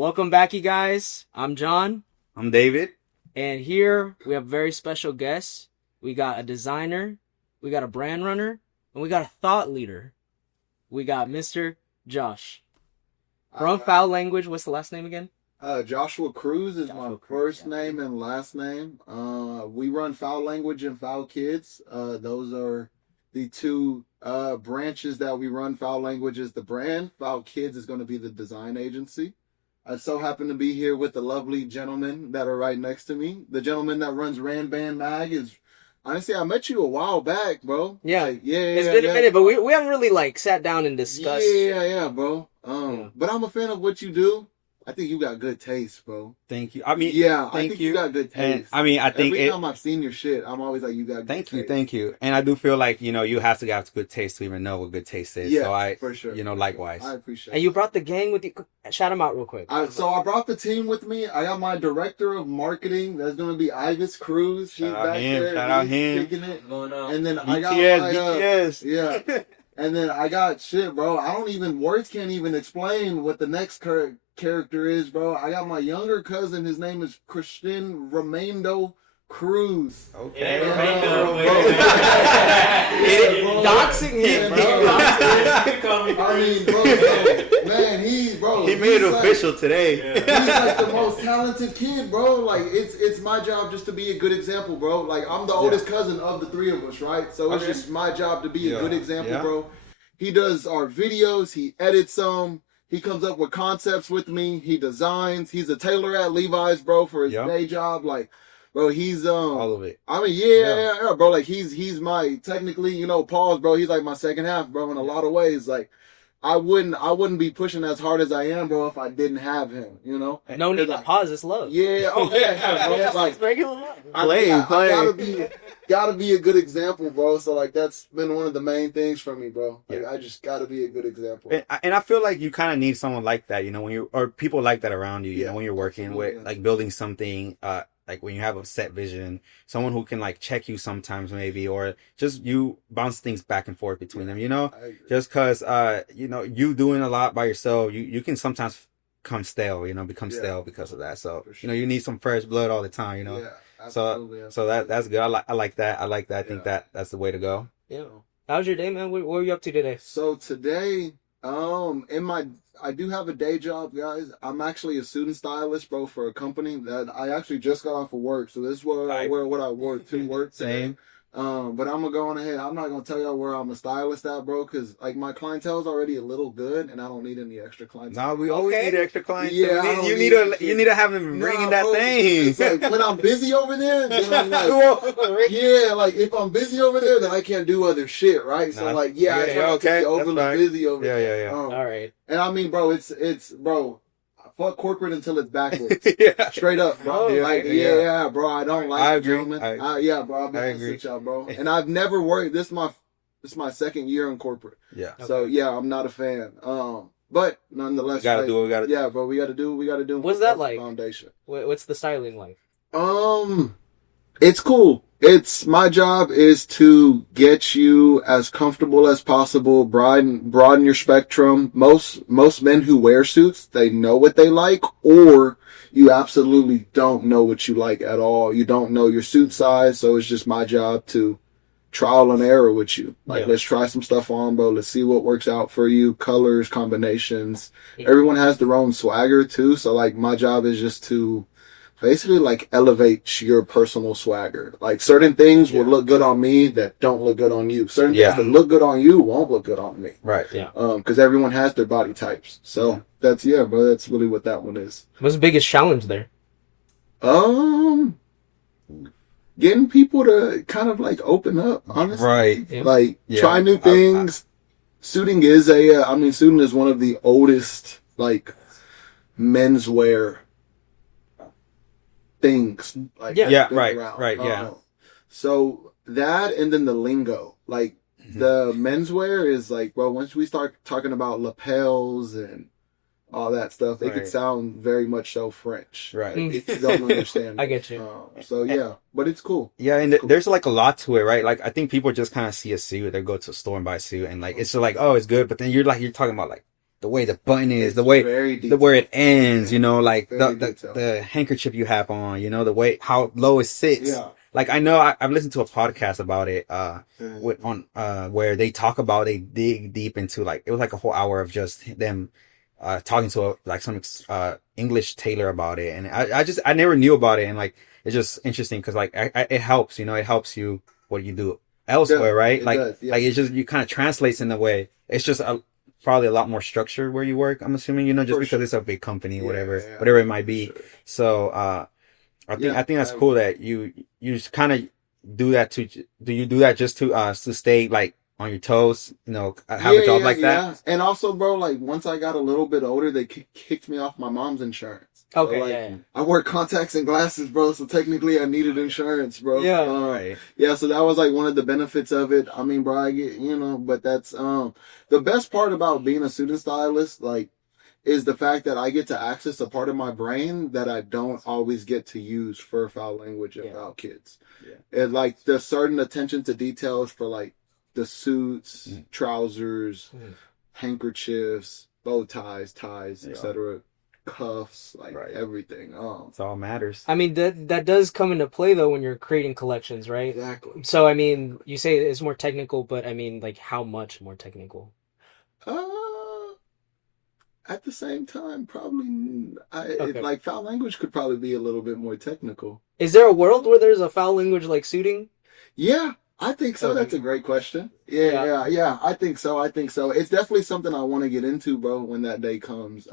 Welcome back, you guys. I'm John, I'm David. and here we have very special guests. We got a designer, we got a brand runner, and we got a thought leader. We got Mr. Josh. From Foul Language, what's the last name again? Joshua Cruz is my first yeah. name and last name. We run Foul Language and Foul Kids. Those are the two branches that we run. Foul Language is the brand. Foul Kids is going to be the design agency. I so happen to be here with the lovely gentlemen that are right next to me. The gentleman that runs Rand Band Mag is, honestly, I met you a while back, bro. Yeah, It's been a minute, but we haven't really sat down and discussed. Yeah, bro. But I'm a fan of what you do. I think you got good taste, bro. Thank you. I mean, I think you got good taste. And, I think every time I've seen your shit, I'm always like, you got good taste. Thank you. And I do feel like, you have to have good taste to even know what good taste is. Yeah, so for sure. Likewise. I appreciate it. And you brought the gang with you. Shout them out real quick. So I brought the team with me. I got my director of marketing. That's going to be Cruz. She's back there. Shout out him. Kicking it. Going on. And then BTS, I got BTS. yeah. And then I got shit, bro. Words can't even explain what the next character is, bro. I got my younger cousin. His name is Christian Romando Cruz. Okay. Doxing him, bro. He made it official today. He's like the most talented kid, bro. Like it's my job just to be a good example, bro. Like I'm the oldest cousin of the three of us, right? So it's just my job to be a good example, bro. He does our videos, he edits them, he comes up with concepts with me, he designs, he's a tailor at Levi's, bro, for his day job. Like, bro, he's all of it. I mean, yeah, bro. Like he's my technically, pause, bro. He's like my second half, bro, in a lot of ways. Like I wouldn't be pushing as hard as I am, bro, if I didn't have him, No need to pause. It's love. Yeah, bro. Like it's regular love. I gotta be a good example, bro. So like that's been one of the main things for me, bro. Like I just gotta be a good example. And I feel like you kind of need someone like that, or people like that around you, when you're working with like building something, like when you have a set vision, someone who can like check you sometimes maybe, or just you bounce things back and forth between them, just because, you doing a lot by yourself, you can sometimes become stale, stale because of that. So, you need some fresh blood all the time, Yeah, absolutely. So that's good. I like that. I think that's the way to go. Yeah. How's your day, man? What were you up to today? So today, I do have a day job, guys. I'm actually a student stylist, bro, for a company that I actually just got off of work. So this is what I wore to work today. Same. But I'm gonna go on ahead. I'm not gonna tell y'all where I'm a stylist at, bro, because like my clientele is already a little good, and I don't need any extra clientele. No, we always need extra clients. Yeah, you need to have them bringing that bro, thing. It's like when I'm busy over there, then I'm like, like if I'm busy over there, then I can't do other shit, right? So I try to be overly busy over there. Yeah. All right. And I mean, bro, it's bro. Fuck corporate until it's backwards. Straight up, bro. Bro. I don't like it, gentlemen. Bro. I've been with y'all, bro. And I've never worked. This is my second year in corporate. Yeah. So I'm not a fan. But nonetheless, do what we gotta do. Yeah, bro. We gotta do. What's that like? Foundation. What's the styling like? It's cool. My job is to get you as comfortable as possible, broaden your spectrum. Most men who wear suits, they know what they like, or you absolutely don't know what you like at all. You don't know your suit size, so it's just my job to trial and error with you. Like, let's try some stuff on, bro. Let's see what works out for you. Colors, combinations. Everyone has their own swagger too, so like my job is just to basically like elevate your personal swagger. Like certain things will look good on me that don't look good on you. Certain things that look good on you won't look good on me. Right. Yeah. Because everyone has their body types. So that's bro. That's really what that one is. What's the biggest challenge there? Getting people to kind of like open up, honestly. Right. Yeah. Like try new things. Suiting is suiting is one of the oldest like menswear things. Like right. So that, and then the lingo, like the menswear is like, bro, once we start talking about lapels and all that stuff, it could sound very much so French. Right. If you don't understand. I get you. But it's cool. Yeah, and there's like a lot to it, right? Like I think people just kind of see a suit, they go to a store and buy a suit, and like it's just like, oh, it's good, but then you're talking about like the way the button is, It's the way very the where it detailed. ends, you know, like Very the detailed. the handkerchief you have on, you know, the way how low it sits. Yeah. Like I know I've listened to a podcast about it, with on where they talk about they dig deep into like it was like a whole hour of just them talking to like some English tailor about it, and I never knew about it, and like it's just interesting because like it helps, you know, it helps you what you do elsewhere, right? It Like does, yes. like it's just you kind of translates in a way. It's just probably a lot more structure where you work. I'm assuming, you know, just For because sure. it's a big company, Yeah, whatever yeah, whatever it might for be. sure. So I think that's cool that you just kind of do that to. Do you do that just to stay like on your toes? You know, have a job like that. Yeah. And also, bro, like once I got a little bit older, they kicked me off my mom's insurance. Okay, So, like, yeah. I wear contacts and glasses, bro. So technically, I needed insurance, bro. Yeah. Right. Yeah. So that was like one of the benefits of it. I mean, bro, I get, you know, but that's the best part about being a student stylist, like, is the fact that I get to access a part of my brain that I don't always get to use for foul language and Yeah. foul kids. Yeah. And like the certain attention to details for like the suits, Mm. trousers, Mm. handkerchiefs, bow ties, Yeah. etc., cuffs, like Right. everything. It's all matters. I mean that does come into play though when you're creating collections, right? Exactly. So I mean, you say it's more technical, but I mean, like how much more technical? At the same time, probably Okay. like foul language could probably be a little bit more technical. Is there a world where there's a foul language like suiting? Yeah, I think so. Okay. That's a great question. Yeah. I think so. It's definitely something I want to get into, bro, when that day comes.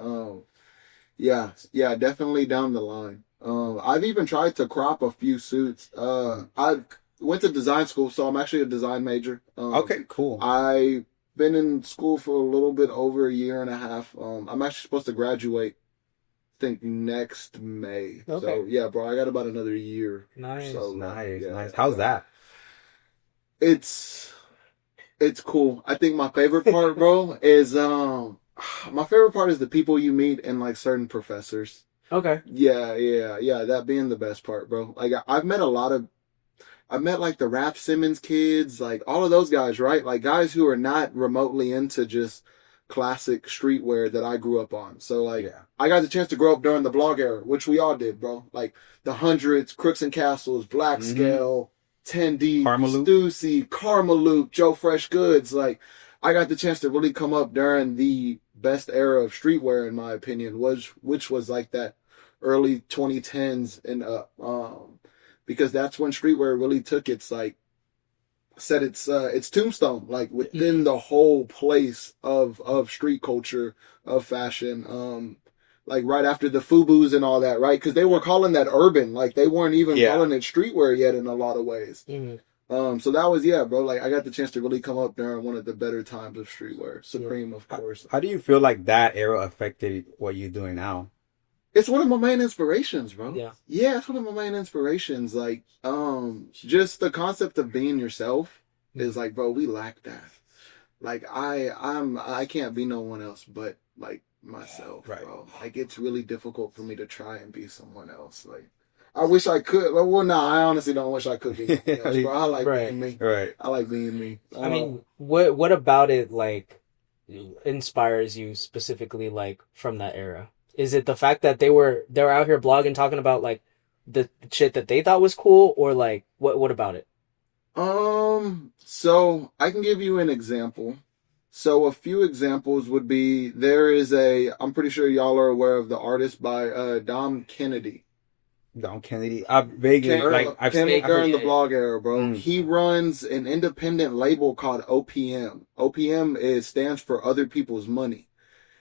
Yeah, definitely down the line. I've even tried to crop a few suits. I went to design school, so I'm actually a design major. Okay, cool. I've been in school for a little bit over a year and a half. I'm actually supposed to graduate, I think next May. Okay. So yeah, bro, I got about another year. Nice. So Nice, yeah, nice. How's that? It's cool. I think my favorite part, bro, is my favorite part is the people you meet and like certain professors. Okay. Yeah. That being the best part, bro. Like I've met like the Rap Simmons kids, like all of those guys, right? Like guys who are not remotely into just classic streetwear that I grew up on. So like Yeah. I got the chance to grow up during the blog era, which we all did, bro. Like the Hundreds, Crooks and Castles, Black Mhm. Scale, 10D, Karmaloop. Stussy, Karmaloop, Joe Fresh Goods. Like I got the chance to really come up during the best era of streetwear, in my opinion, which was like that early 2010s and up. Because that's when streetwear really took its like set its tombstone like within the whole place of street culture, of fashion, like right after the FUBUs and all that, right? Because they were calling that urban, like they weren't even Yeah. calling it streetwear yet in a lot of ways. Mhm. So that was bro, like I got the chance to really come up during one of the better times of streetwear. Supreme, of course. How do you feel like that era affected what you're doing now? It's one of my main inspirations, bro. Yeah. It's one of my main inspirations. Like, just the concept of being yourself is like, bro, we lack that. Like, I can't be no one else but like myself, Right. bro. Like, it's really difficult for me to try and be someone else. Like, I wish I could. Well, no, I honestly don't wish I could be someone else, bro. I like Right. being me. Right. I like being me. I mean, what about it like inspires you specifically like from that era? Is it the fact that they were out here blogging talking about like the shit that they thought was cool, or like what about it? So I can give you an example. So a few examples would be I'm pretty sure y'all are aware of the artist by Dom Kennedy. Don Kennedy. I've vaguely I've Kennedy seen during the yeah. blog era, bro. Mm. He runs an independent label called OPM. OPM stands for Other People's Money.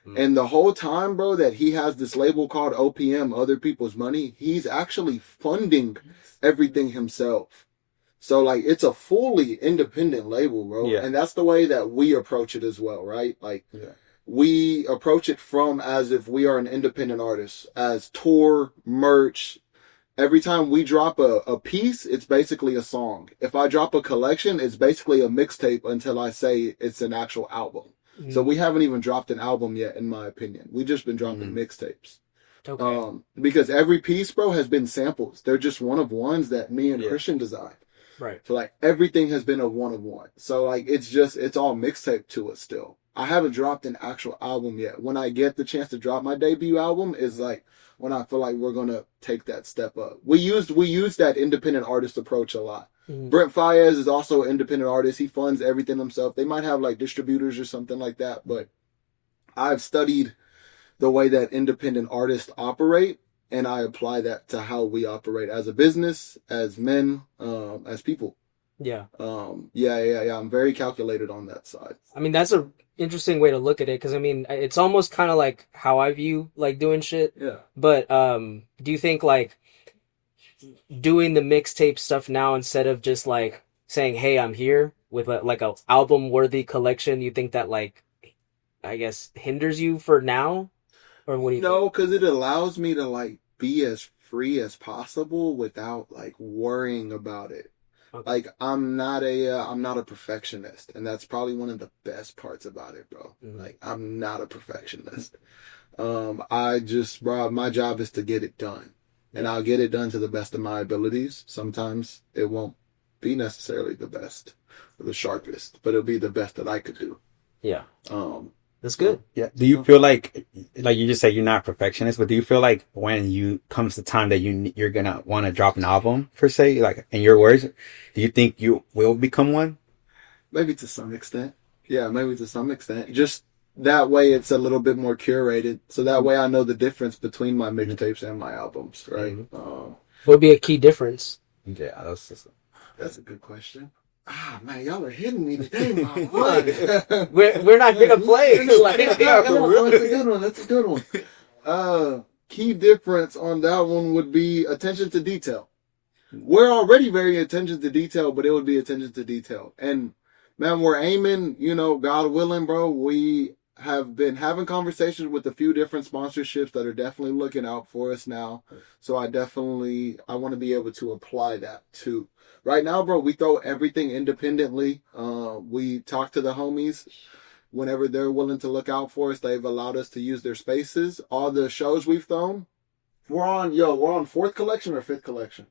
Mm. And the whole time, bro, that he has this label called OPM, Other People's Money, he's actually funding everything himself. So like it's a fully independent label, bro. Yeah. And that's the way that we approach it as well, right? Like we approach it from as if we are an independent artist, as tour, merch. Every time we drop a piece, it's basically a song. If I drop a collection, it's basically a mixtape until I say it's an actual album. Mm-hmm. So we haven't even dropped an album yet, in my opinion. We've just been dropping mixtapes. Okay. Because every piece, bro, has been samples. They're just one of ones that me and Christian designed. Right. So like everything has been a one of one. So like it's all mixtape to us still. I haven't dropped an actual album yet. When I get the chance to drop my debut album is like when I feel like we're gonna take that step up. We used that independent artist approach a lot. Mhm. Brent Fayez is also an independent artist. He funds everything himself. They might have like distributors or something like that, but I've studied the way that independent artists operate, and I apply that to how we operate as a business, as men, as people. Yeah. Yeah. I'm very calculated on that side. I mean, that's a interesting way to look at it, because I mean, it's almost kind of like how I view like doing shit. Yeah. But do you think like doing the mixtape stuff now instead of just like saying, "Hey, I'm here," with like a album worthy collection, you think that like, I guess, hinders you for now, or what do you think? No, because it allows me to like be as free as possible without like worrying about it. Okay. Like I'm not a perfectionist, and that's probably one of the best parts about it, bro. Mhm. Like I'm not a perfectionist. I just, bro, my job is to get it done, and I'll get it done to the best of my abilities. Sometimes it won't be necessarily the best or the sharpest, but it'll be the best that I could do. Yeah, Um, that's good. Yeah. Do you feel like you just said you're not a perfectionist, but do you feel like when you comes the time that you're gonna want to drop an album per se, like in your words, do you think you will become one? Maybe to some extent. Yeah, maybe to some extent. Just that way it's a little bit more curated. So that way I know the difference between my mixtapes and my albums, right? What would be a key difference? Yeah, That's a good question. Ah, man, y'all are hitting me today, my boy. We're not gonna play. Like, yeah, for real. That's a good one. That's a good one. Key difference on that one would be attention to detail. We're already very attention to detail, but it would be attention to detail. And man, we're aiming, God willing, bro. We have been having conversations with a few different sponsorships that are definitely looking out for us now. So I want to be able to apply that too. Right now, bro, we throw everything independently. We talk to the homies whenever they're willing to look out for us. They've allowed us to use their spaces. All the shows we've thrown, we're on fourth collection or fifth collection,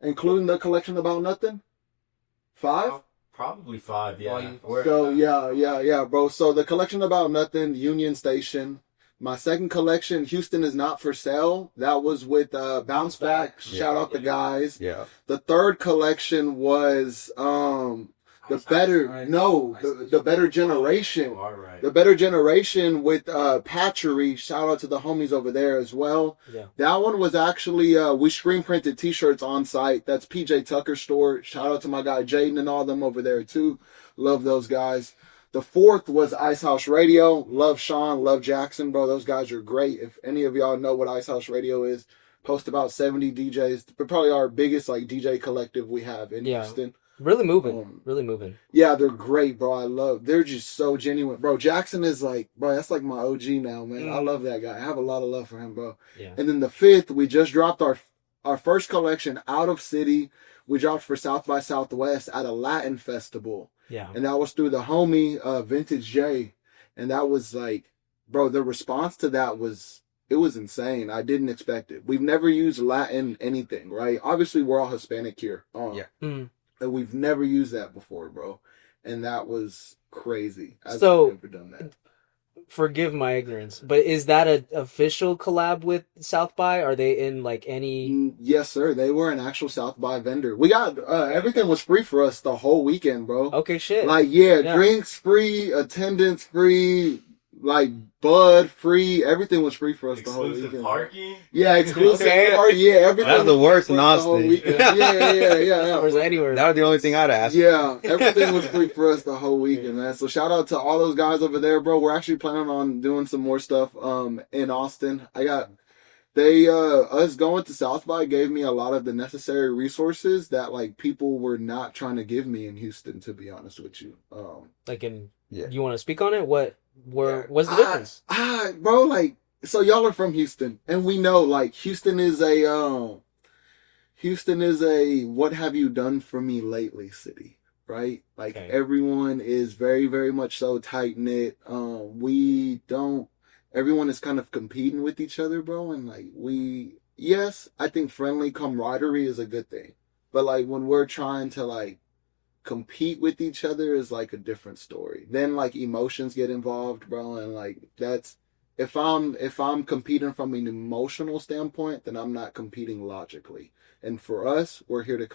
including the collection about nothing. 5. Probably 5, yeah. So yeah, bro. So the collection about nothing, Union Station. My second collection, Houston is not for sale. That was with Bounce Back. Shout out the guys. Yeah. The third collection was the better generation. All right. The better generation with Patchery. Shout out to the homies over there as well. Yeah. That one was actually we screen printed t-shirts on site. That's PJ Tucker's store. Shout out to my guy Jaden and all them over there too. Love those guys. The fourth was Ice House Radio. Love Sean, love Jackson, bro. Those guys are great. If any of y'all know what Ice House Radio is, post about 70 DJs. They're probably our biggest like DJ collective we have in Houston. Really moving. Yeah, they're great, bro. They're just so genuine. Bro, Jackson is like, bro, that's like my OG now, man. I love that guy. I have a lot of love for him, bro. Yeah. And then the fifth, we just dropped our first collection out of city. We dropped for South by Southwest at a Latin festival. Yeah. And that was through the homie Vintage J. And that was like, bro, the response to that was insane. I didn't expect it. We've never used Latin anything, right? Obviously, we're all Hispanic here. And we've never used that before, bro. And that was crazy. I've never done that. Forgive my ignorance, but is that an official collab with South by? Are they in like any? Yes, sir. They were an actual South by vendor. We got everything was free for us the whole weekend, bro. Okay, shit. Like drinks free, attendance free, like bud free. Everything was free for us the whole weekend. Parking? Yeah, exclusive Okay. parking. Yeah, everything. That's the worst in was the whole Austin. weekend. Yeah. Or is it anywhere? That was the only thing I'd ask. Yeah, everything was free for us the whole weekend, man. So shout out to all those guys over there, bro. We're actually planning on doing some more stuff in Austin. Us going to South by gave me a lot of the necessary resources that like people were not trying to give me in Houston, to be honest with you. You want to speak on it? What's the difference? Bro, like, so y'all are from Houston, and we know like Houston is a what have you done for me lately city, right? Like everyone is very, very much so tight knit. Everyone is kind of competing with each other, bro, and like I think friendly camaraderie is a good thing, but like when we're trying to like compete with each other is like a different story. Then like emotions get involved, bro, and like that's if I'm competing from an emotional standpoint, then I'm not competing logically. And for us, we're here to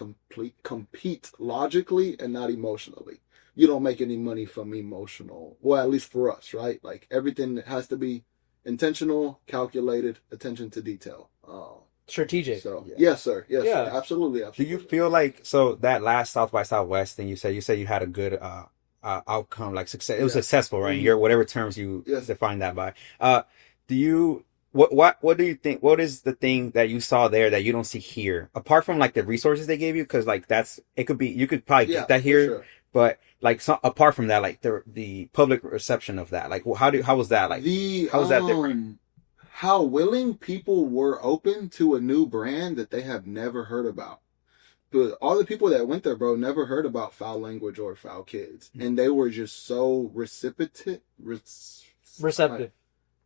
compete logically and not emotionally. You don't make any money from emotional. Well, at least for us, right? Like everything has to be intentional, calculated, attention to detail. Strategic. So yes, sir. Yes, Yeah. sir. Absolutely, Do absolutely. you feel like so that last South by Southwest thing you said you had a good outcome, like success, it was Yeah. successful, right? Mhm. Your whatever terms you Yes. define that by. Do you what do you think, what is the thing that you saw there that you don't see here apart from like the resources they gave you? Because like that's, it could be, you could probably Yeah, get that for here, sure. but like apart from that, like the public reception of that, like how was that, like how was that different? How willing people were open to a new brand that they have never heard about. But all the people that went there, bro, never heard about Foul Language or Foul Kids, and they were just so receptive.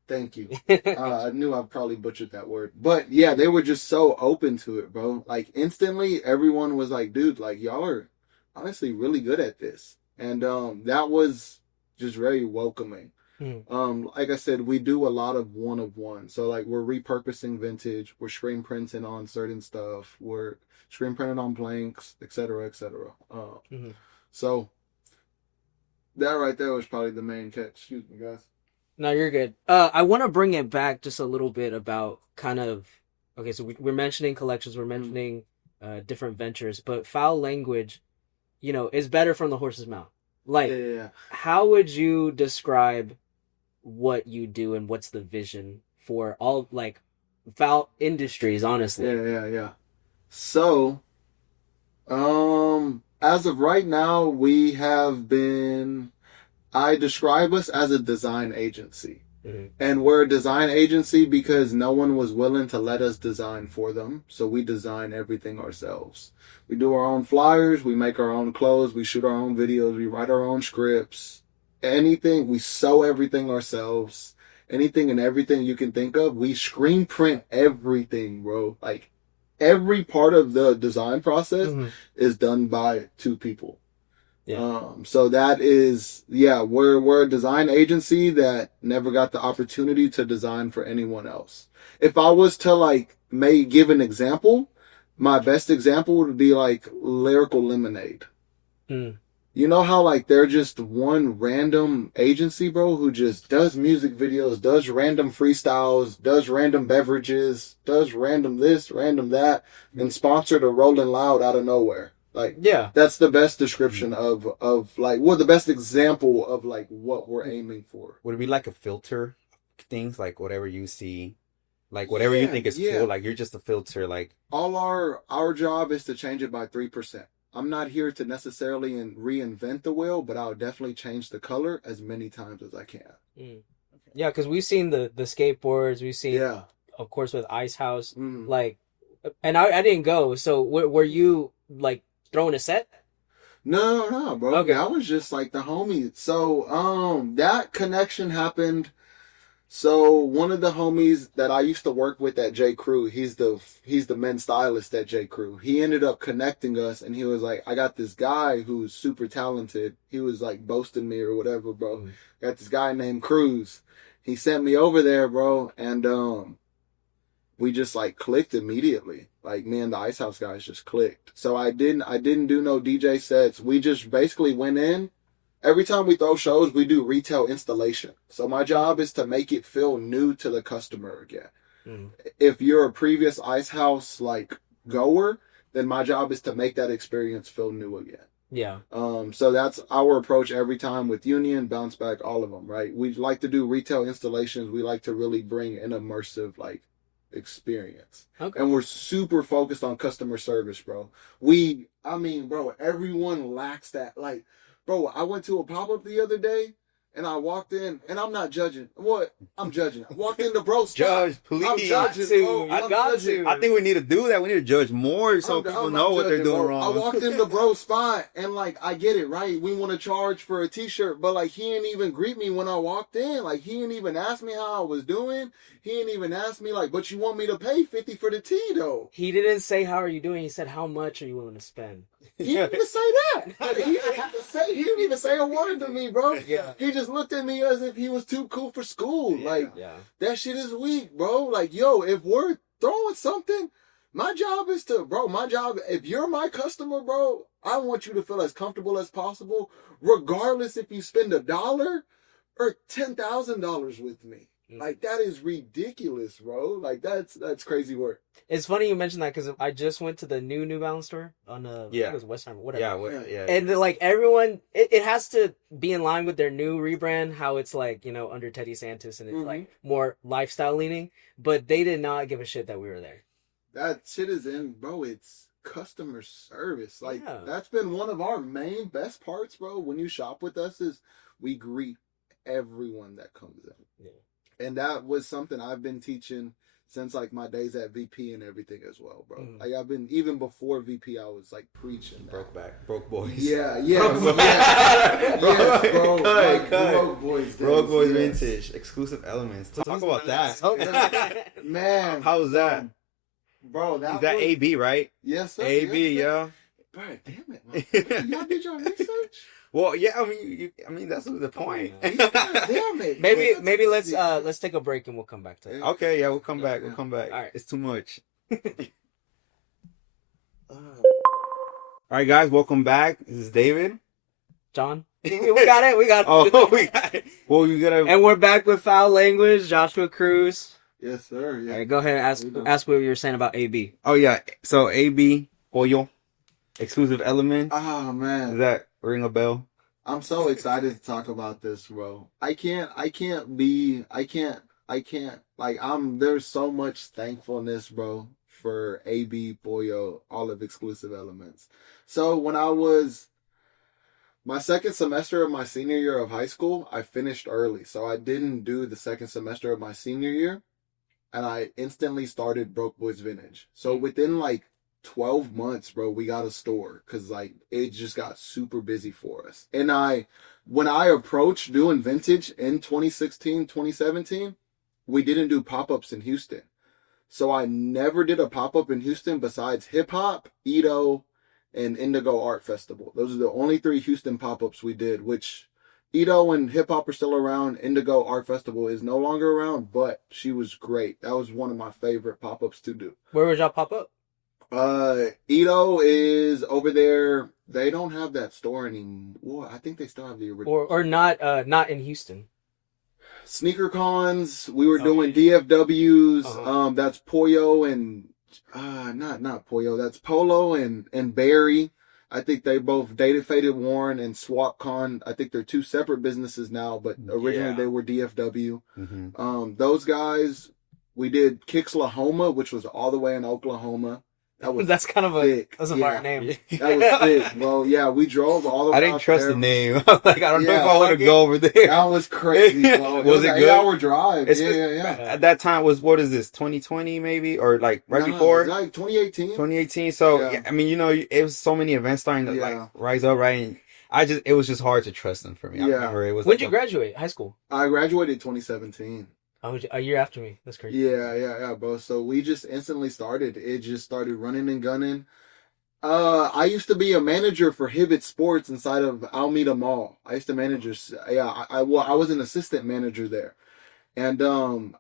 Thank you. I knew I probably butchered that word, but yeah, they were just so open to it, bro. Like instantly, everyone was like, "Dude, like y'all are honestly really good at this," and that was just very welcoming. Like I said, we do a lot of one, so like we're repurposing vintage, we're screen printing on certain stuff, we're screen printing on blanks, etc., etc. So that right there was probably the main catch. Excuse me, guys. No, you're good. I want to bring it back just a little bit about kind of, okay, so we're mentioning collections, we're mentioning different ventures, but Foul Language, you know, is better from the horse's mouth. Like, Yeah. how would you describe what you do and what's the vision for all, like, Foul Industries, honestly? Yeah. So, as of right now, I describe us as a design agency. And we're a design agency because no one was willing to let us design for them. So we design everything ourselves. We do our own flyers, we make our own clothes, we shoot our own videos, we write our own scripts. Anything, we sew everything ourselves. Anything and everything you can think of, we screen print everything, bro. Like every part of the design process is done by two people. Yeah. So that is, we're a design agency that never got the opportunity to design for anyone else. If I was to like give an example, my best example would be like Lyrical Lemonade. You know how like they're just one random agency, bro, who just does music videos, does random freestyles, does random beverages, does random this, random that, and sponsored a Rolling Loud out of nowhere. Like, yeah, that's the best description of like, well, the best example of like what we're aiming for. Would it be like a filter things, like whatever you see, like whatever you think is cool, like you're just a filter, like all our job is to change it by 3%. I'm not here to necessarily reinvent the wheel, but I'll definitely change the color as many times as I can. Yeah, because we've seen the skateboards, we've seen, of course, with Ice House, like, and I didn't go, so were you like throwing a set? No, bro. Okay. I was just like the homie. So that connection happened. So one of the homies that I used to work with at J. Crew, he's the men's stylist at J. Crew. He ended up connecting us, and he was like, I got this guy who's super talented. He was like boasting me or whatever, bro. Got this guy named Cruz. He sent me over there, bro, and we just like clicked immediately. Like me and the Ice House guys just clicked. So I didn't do no DJ sets. We just basically went in. Every time we throw shows, we do retail installation. So my job is to make it feel new to the customer again. If you're a previous Ice House like goer, then my job is to make that experience feel new again. Yeah. So that's our approach every time with Union, Bounce Back, all of them, right? We like to do retail installations. We like to really bring an immersive like experience. Okay. And we're super focused on customer service, bro. Bro, everyone lacks that. Like, bro, I went to a pop-up the other day, and I walked in, and I'm not judging. What? I'm judging. I walked into bro's spot. Judge, please. I'm judging, bro. I got to. I think we need to do that. We need to judge more so people know what they're doing wrong. I walked into bro's spot, and like, I get it, right? We want to charge for a t-shirt, but like, he didn't even greet me when I walked in. Like, he didn't even ask me how I was doing. He didn't even ask me like, but you want me to pay $50 for the tee though? He didn't say how are you doing. He said how much are you willing to spend. He didn't even say that. He didn't even say a word to me, bro. Yeah. He just looked at me as if he was too cool for school. Like, Yeah. that shit is weak, bro. Like, yo, if we're throwing something, my job, if you're my customer, bro, I want you to feel as comfortable as possible, regardless if you spend $1 or $10,000 with me. Like, that is ridiculous, bro. Like, that's crazy work. It's funny you mentioned that because I just went to the New Balance store on I think it was West Ham, whatever. And like everyone, it has to be in line with their new rebrand. How it's like, you know, under Teddy Santis and it's like more lifestyle leaning. But they did not give a shit that we were there. That shit is bro. It's customer service. Like, that's been one of our main best parts, bro. When you shop with us, is we greet everyone that comes in. Yeah. And that was something I've been teaching since like my days at VP and everything as well, bro. Like, I've been, even before VP, I was like preaching. Broke boys. Yeah, yes, bro. Like, broke boys. Broke boys vintage, exclusive elements. Talk about that. Man. How's that? Bro, that was AB, right? Yes, sir. AB, yeah. Bro, damn it, man. Y'all did your research? Well, yeah, I mean that's the point. Damn it. Maybe let's take a break and we'll come back to it. Okay, yeah, we'll come back. We'll come back. All right. It's too much. All right, guys, welcome back. This is David. John. We got it. We got it. Oh, we got it. Well, you gotta. And we're back with foul language. Joshua Cruz. Yes, sir. Yeah. All right, go ahead and ask what you were saying about AB. Oh yeah, so AB Pollo, exclusive element. Oh man, does that ring a bell? I'm so excited to talk about this, bro. There's so much thankfulness, bro, for AB Pollo, all of exclusive elements. So when I was my second semester of my senior year of high school, I finished early. So I didn't do the second semester of my senior year. And I instantly started Broke Boys Vintage. So within like 12 months, bro, we got a store because like it just got super busy for us. And when I approached doing vintage in 2016, 2017, we didn't do pop-ups in Houston. So I never did a pop-up in Houston besides Hip Hop, Edo, and Indigo Art Festival. Those are the only 3 Houston pop-ups we did, which Edo and Hip Hop are still around. Indigo Art Festival is no longer around, but she was great. That was one of my favorite pop-ups to do. Where was y'all pop up? Edo is over there. They don't have that store anymore. I think they still have the original. Or not in Houston. Sneaker cons. We were doing DFWs. That's Pollo and not Pollo. That's Polo and Barry. I think they both Dated Faded Worn and SwapCon. I think they're 2 separate businesses now, but originally they were DFW. Those guys, we did Kixlahoma, which was all the way in Oklahoma. That's kind of thick. That's a fire name. That was thick, bro. Yeah, we drove all the way. I didn't trust there. the name. Like, I don't know if I want to go over there. That was crazy, bro. Was it an good? 8-hour drive. Yeah. At that time was, what is this, 2020 maybe? Or like before? Like 2018. 2018. So, I mean, you know, it was so many events starting to like rise up, right? And it was just hard to trust them for me. I remember it was. When did you graduate? High school? I graduated 2017. Oh, a year after me. That's crazy. Yeah, bro. So we just instantly started. It just started running and gunning. I used to be a manager for Hibbett Sports inside of Alameda Mall. I used to manage. I was an assistant manager there. And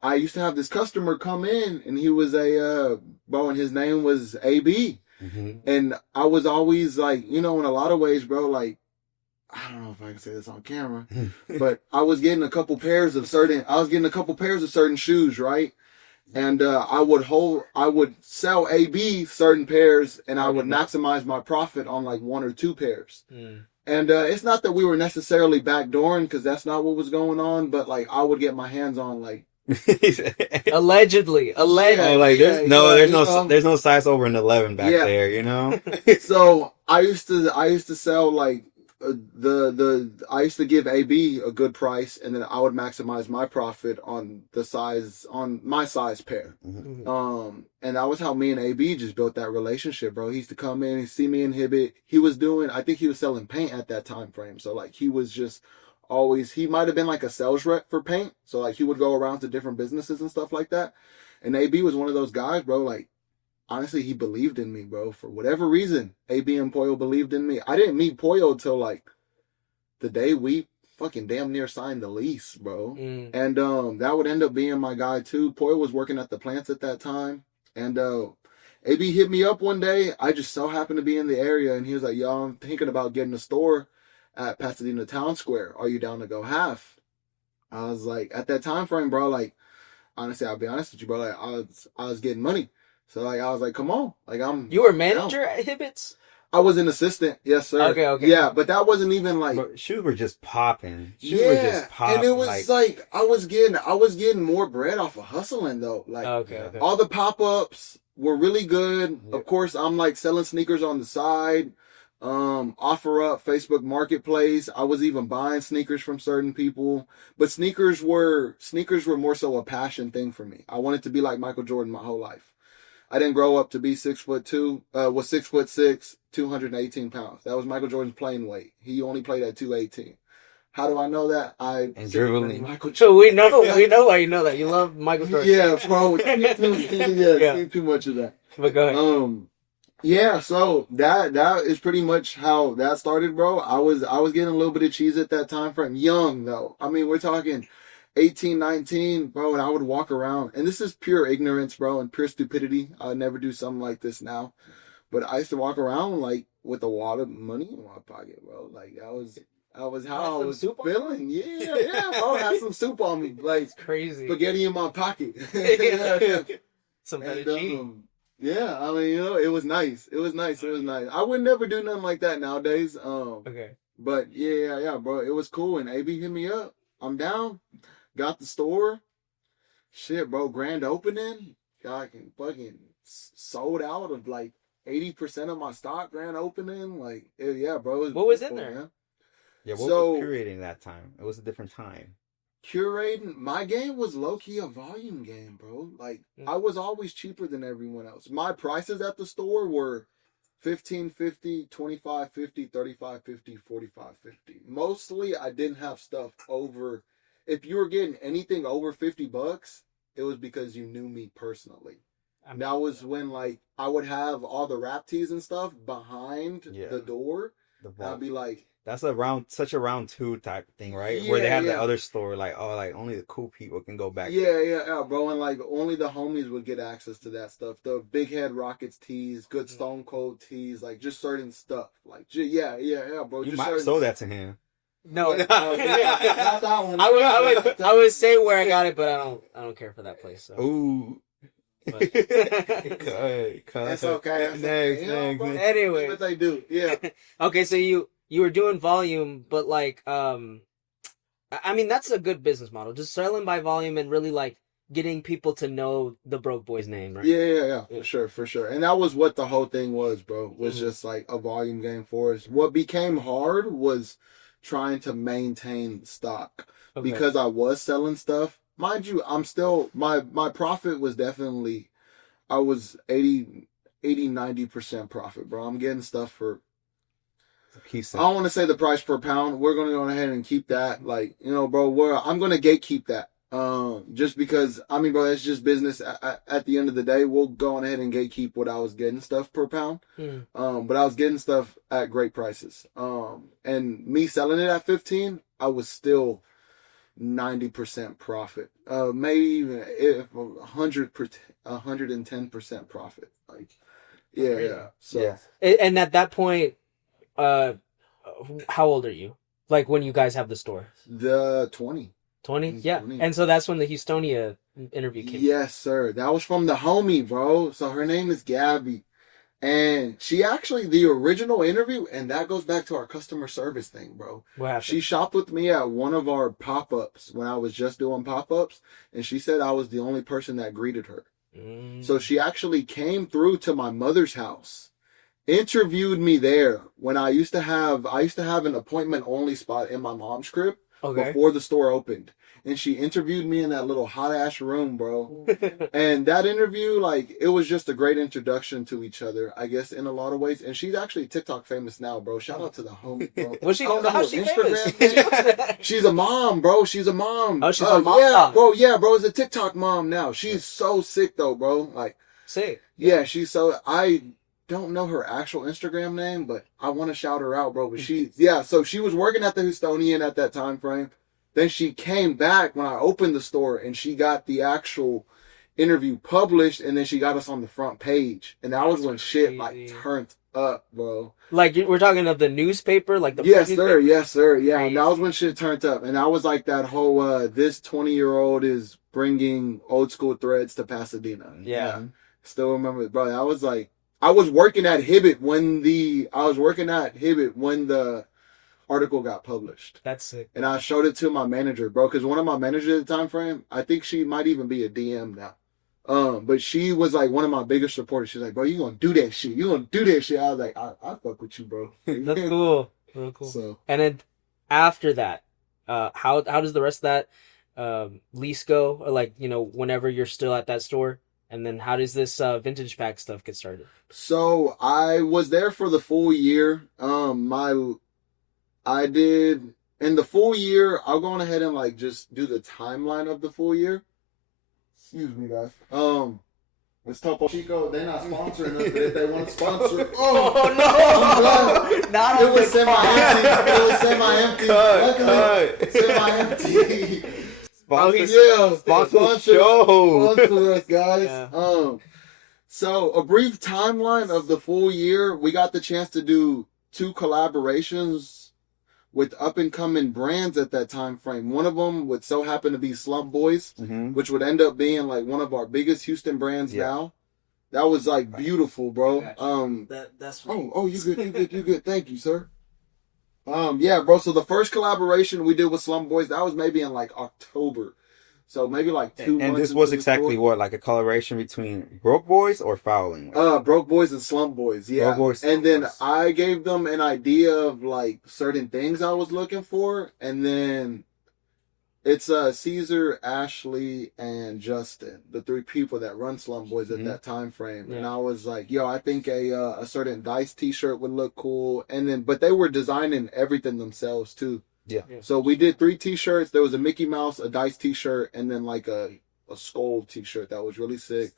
I used to have this customer come in, and he was bro, and his name was AB. And I was always like, you know, in a lot of ways, bro, like, I don't know if I can say this on camera, but I was getting a couple pairs of certain shoes, right? And I would sell AB certain pairs, and I would maximize my profit on like 1 or 2 pairs. And it's not that we were necessarily backdooring, because that's not what was going on, but like I would get my hands on like allegedly. Oh, like there's no size over an 11 back there, you know. So I used to sell like I used to give AB a good price, and then I would maximize my profit on my size pair. And that was how me and AB just built that relationship, bro. He used to come in and see me in Hibbett. I think he was selling paint at that time frame. So like he was just he might have been like a sales rep for paint. So like he would go around to different businesses and stuff like that. And AB was one of those guys, bro, like honestly, he believed in me, bro. For whatever reason, AB and Poyo believed in me. I didn't meet Poyo till like the day we fucking damn near signed the lease, bro. And that would end up being my guy too. Poyo was working at the plants at that time, and AB hit me up one day. I just so happened to be in the area, and he was like, "Yo, I'm thinking about getting a store at Pasadena Town Square. Are you down to go half?" I was like, at that time frame, bro, like, honestly, I'll be honest with you, bro, like, I was getting money. So, like, I was like, come on. Like, You were manager at Hibbett's? I was an assistant. Yes, sir. Okay. Yeah, but that wasn't even, like... But shoes were just popping. Shoes yeah, were just popping. And it was, like, I was getting more bread off of hustling, though. Like, okay. all the pop-ups were really good. Yep. Of course, I'm, like, selling sneakers on the side. Offer up Facebook Marketplace. I was even buying sneakers from certain people, but sneakers were more so a passion thing for me. I wanted to be like Michael Jordan my whole life. I didn't grow up to be 6'2", was 6'6", 218 pounds. That was Michael Jordan's playing weight. He only played at 218. How do I know that? And dribbling. Michael Jordan. So we know why you know that. You love Michael Jordan. Yeah, bro. Too much of that. But go ahead. Yeah, so that is pretty much how that started, bro. I was getting a little bit of cheese at that time frame. Young, though. I mean, we're talking 18, 19, bro, and I would walk around. And this is pure ignorance, bro, and pure stupidity. I would never do something like this now. But I used to walk around, like, with a wad of money in my pocket, bro. Like, that was how I was feeling. Yeah, bro. Had some soup on me. Like, it's crazy. Spaghetti in my pocket. Some fettuccine. Yeah, I mean, it was nice. It was nice. I would never do nothing like that nowadays. Okay. But yeah, bro, it was cool. And AB hit me up. I'm down. Got the store. Shit, bro, grand opening. Got fucking sold out of like 80% of my stock. Grand opening, like, yeah, bro. What was in cool, there? Man. Yeah, what was curating that time? It was a different time. Curating, my game was low-key a volume game, bro. Like, I was always cheaper than everyone else. My prices at the store were $15.50, $25.50, $35.50, $45.50. Mostly, I didn't have stuff over. If you were getting anything over $50, it was because you knew me personally. That was when, like, I would have all the rap tees and stuff behind the door. I'd be like, that's such a round two type thing, right? Yeah, where they have the other store, like, oh, like only the cool people can go back. Yeah, bro, and like only the homies would get access to that stuff. The Big Head Rockets tees, good Stone Cold tees, like just certain stuff. Like, yeah, bro. You might have sold that to him. No, not that one. I would say where I got it, but I don't care for that place. So. Ooh. Cut. It's okay. Next. Anyway, what they do, yeah. Okay, so you were doing volume, but like, I mean, that's a good business model. Just selling by volume and really like getting people to know the Broke Boy's name, right? Yeah. For sure. And that was what the whole thing was, bro. Was just like a volume game for us. What became hard was trying to maintain stock because I was selling stuff. Mind you, I'm still my profit was definitely, I was 80-90% profit, bro. I'm getting stuff for. I don't want to say the price per pound. We're gonna go ahead and keep that, like, bro. I'm gonna gatekeep that, just because I mean, bro, that's just business. At the end of the day, we'll go on ahead and gatekeep what I was getting stuff per pound. But I was getting stuff at great prices. And me selling it at 15, I was still 90% profit. Maybe even 110% profit. Like, yeah. So, and at that point. How old are you? Like when you guys have the store? The 20. 20? Yeah. 20. And so that's when the Houstonia interview came. Yes, sir. That was from the homie, bro. So her name is Gabby. And she actually, the original interview, and that goes back to our customer service thing, bro. What happened? She shopped with me at one of our pop-ups when I was just doing pop-ups. And she said I was the only person that greeted her. So she actually came through to my mother's house. Interviewed me there when I used to have an appointment only spot in my mom's crib before the store opened. And she interviewed me in that little hot ass room, bro. And that interview, like, it was just a great introduction to each other, I guess, in a lot of ways. And she's actually TikTok famous now, bro. Shout out to the homie, bro. Was she? How's she famous? She's a mom, bro. She's a mom. Oh, she's a mom. Yeah, bro. It's a TikTok mom now. She's so sick though, bro. Like, Sick. Yeah, I don't know her actual Instagram name, but I want to shout her out, bro. But so she was working at the Houstonian at that time frame. Then she came back when I opened the store, and she got the actual interview published, and then she got us on the front page, and that was when shit like turned up, bro. Like we're talking of the newspaper, like the Yes, print sir. newspaper? Yes, sir. Yeah, Crazy. and that was when shit turned up, and that was like that whole this 20-year-old is bringing old school threads to Pasadena. Yeah. Still remember, bro. I was like, I was working at Hibbett when the article got published. That's sick. And I showed it to my manager, bro, because one of my managers at the time frame, I think she might even be a DM now. But she was like one of my biggest supporters. She's like, bro, you gonna do that shit. You gonna do that shit. I was like, I fuck with you, bro. That's cool. Real cool. So, And then after that, how does the rest of that lease go? Or like, you know, whenever you're still at that store? And then how does this vintage pack stuff get started? so I was there for the full year. I did in the full year. I'll go on ahead and like just do the timeline of the full year. Excuse me, guys. It's Topo Chico. They're not sponsoring us, but if they want to sponsor, no! Not it was semi-empty. It was semi-empty. Luckily, semi-empty. Sponsor show. Sponsor us, guys. Yeah. So a brief timeline of the full year. We got the chance to do 2 collaborations with up and coming brands at that time frame. One of them would so happen to be Slump Boys, which would end up being like one of our biggest Houston brands now. That was like beautiful, bro. That's You good. Thank you, sir. Yeah, bro. So the first collaboration we did with Slum Boys, that was maybe in like October. So maybe like 2 months. And this was exactly what, like a collaboration between Broke Boys or Fouling? Broke Boys and Slum Boys, yeah. Broke Boys, and then Boys. I gave them an idea of like certain things I was looking for, and then it's Caesar, Ashley, and Justin, the 3 people that run Slum Boys at that time frame. Yeah. And I was like, yo, I think a certain Dice t-shirt would look cool. And then, but they were designing everything themselves too. Yeah. So we did 3 t-shirts. There was a Mickey Mouse, a Dice t-shirt, and then like a Skull t-shirt that was really sick.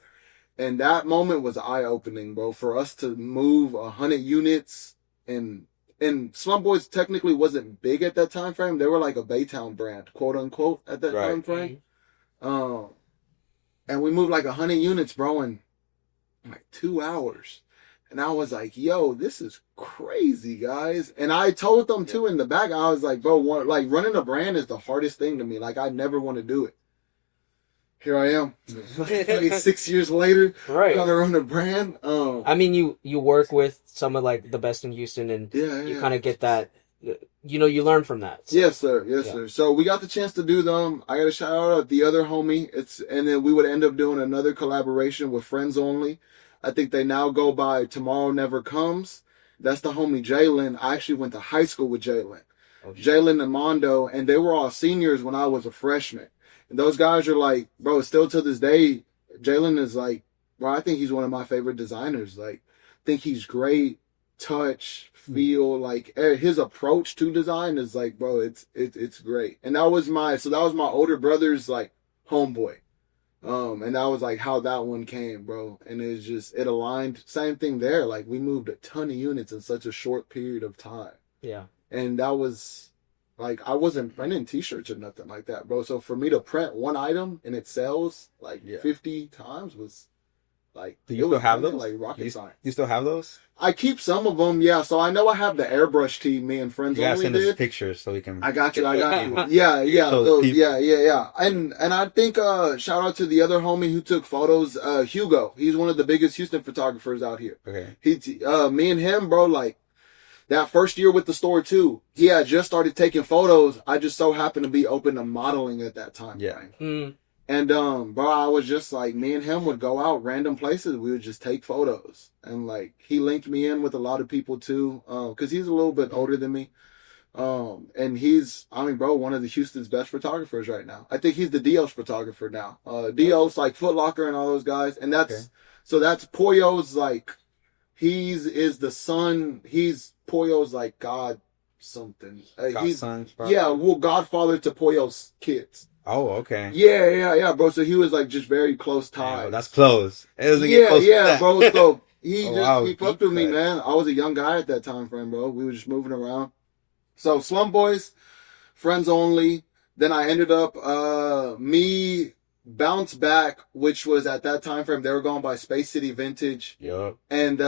And that moment was eye-opening, bro, for us to move 100 units. And Slum Boys technically wasn't big at that time frame. They were like a Baytown brand, quote unquote, at that time frame. And we moved like 100 units, bro, in like 2 hours. And I was like, yo, this is crazy, guys. And I told them too in the back, I was like, bro, like running a brand is the hardest thing to me. Like, I never want to do it. Here I am, 6 years later, right. trying to run a brand. I mean, you work with some of like the best in Houston, and you kind of get that. You know, you learn from that. So. Yes, sir. Yes, sir. So we got the chance to do them. I got to shout out the other homie. And then we would end up doing another collaboration with Friends Only. I think they now go by Tomorrow Never Comes. That's the homie Jalen. I actually went to high school with Jalen. Jalen and Mondo, and they were all seniors when I was a freshman. And those guys are like, bro, still to this day, Jalen is like, bro, I think he's one of my favorite designers. Like, I think he's great, touch, feel, like his approach to design is like, bro, it's great. And that was my older brother's like homeboy. And that was like how that one came, bro. And it aligned. Same thing there. Like, we moved a ton of units in such a short period of time. Yeah. And that was like, I wasn't printing t-shirts or nothing like that, bro. So for me to print one item and it sells like 50 times was like, do you still have those? Like rocket science. You still have those? I keep some of them, yeah. So I know I have the airbrush tee me and Friends Only send us pictures so we can. I got you. Yeah. Yeah. And I think shout out to the other homie who took photos, Hugo. He's one of the biggest Houston photographers out here. Okay. Me and him, bro, like that first year with the store too. He had just started taking photos. I just so happened to be open to modeling at that time. Yeah. Right? And bro, I was just like, me and him would go out random places. We would just take photos, and like he linked me in with a lot of people too, because he's a little bit older than me, and he's, I mean, bro, one of the Houston's best photographers right now. I think he's the Dios photographer now. Dios, like Foot Locker and all those guys, and that's so that's Pollo's like, he's Pollo's like God something. Godson, Godfather to Pollo's kids. Oh, okay. Yeah, bro. So he was like just very close Damn, ties. that's close. It doesn't get close to that. Bro. So he Oh, just wow, he fucked deep with me, cut. man. I was a young guy at that time frame, bro. We were just moving around. So Slum Boys, friends only. Then I ended up me bounce back, which was at that time frame they were going by Space City Vintage Yup. and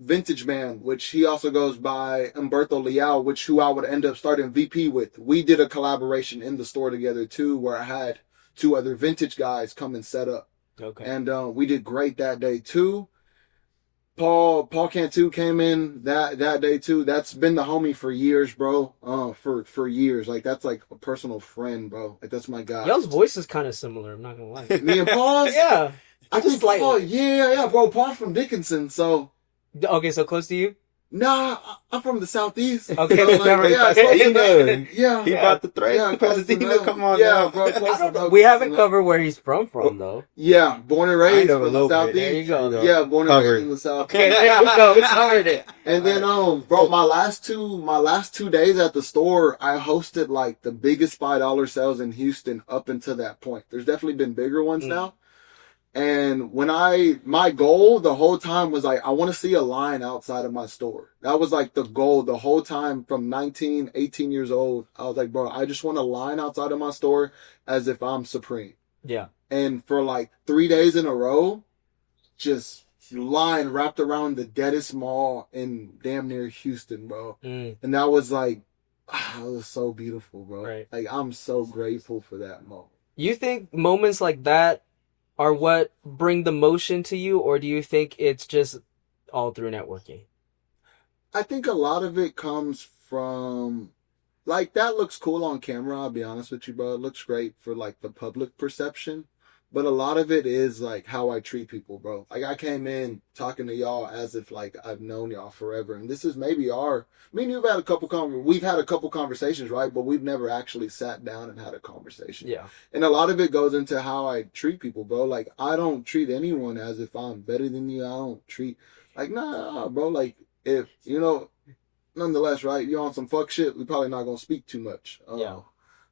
Vintage Man, which he also goes by Umberto Leal, which who I would end up starting VP with. We did a collaboration in the store together too, where I had 2 other vintage guys come and set up. Okay. And we did great that day too. Paul Cantu came in that day too. That's been the homie for years, bro. For years. Like that's like a personal friend, bro. Like that's my guy. Y'all's voice is kind of similar. I'm not gonna lie. Me and Paul's? Yeah. I Just think slightly. Paul, yeah, bro. Paul's from Dickinson, so Okay, so close to you. nah, I'm from the southeast. Okay, So, like, never yeah, mind. close He enough. knows. Yeah, He Yeah. brought the thread. yeah, close Pasadena, enough. come on yeah, now. bro. Close enough. We haven't Close enough. covered where he's from though. Yeah, born and raised Kind of a from the little bit. southeast. There you go. Yeah, born and Covered. raised in the south. Okay, there we go. We covered it. And then bro, my last 2 days at the store, I hosted like the biggest $5 sales in Houston up until that point. There's definitely been bigger ones now. And when my goal the whole time was like, I want to see a line outside of my store. That was like the goal the whole time from 19, 18 years old. I was like, bro, I just want a line outside of my store as if I'm Supreme. Yeah. And for like 3 days in a row, just line wrapped around the deadest mall in damn near Houston, bro. Mm. And that was like, it was so beautiful, bro. Right. Like I'm so grateful for that moment. You think moments like that are what bring the motion to you, or do you think it's just all through networking? I think a lot of it comes from, like, that looks cool on camera, I'll be honest with you, bro. It looks great for, like, the public perception. But a lot of it is, like, how I treat people, bro. Like, I came in talking to y'all as if, like, I've known y'all forever. And this is maybe me and you've had we've had a couple conversations, right? But we've never actually sat down and had a conversation. Yeah. And a lot of it goes into how I treat people, bro. Like, I don't treat anyone as if I'm better than you. I don't treat, like, nah, bro. Like, if, nonetheless, right, you're on some fuck shit, we probably not gonna speak too much. Yeah.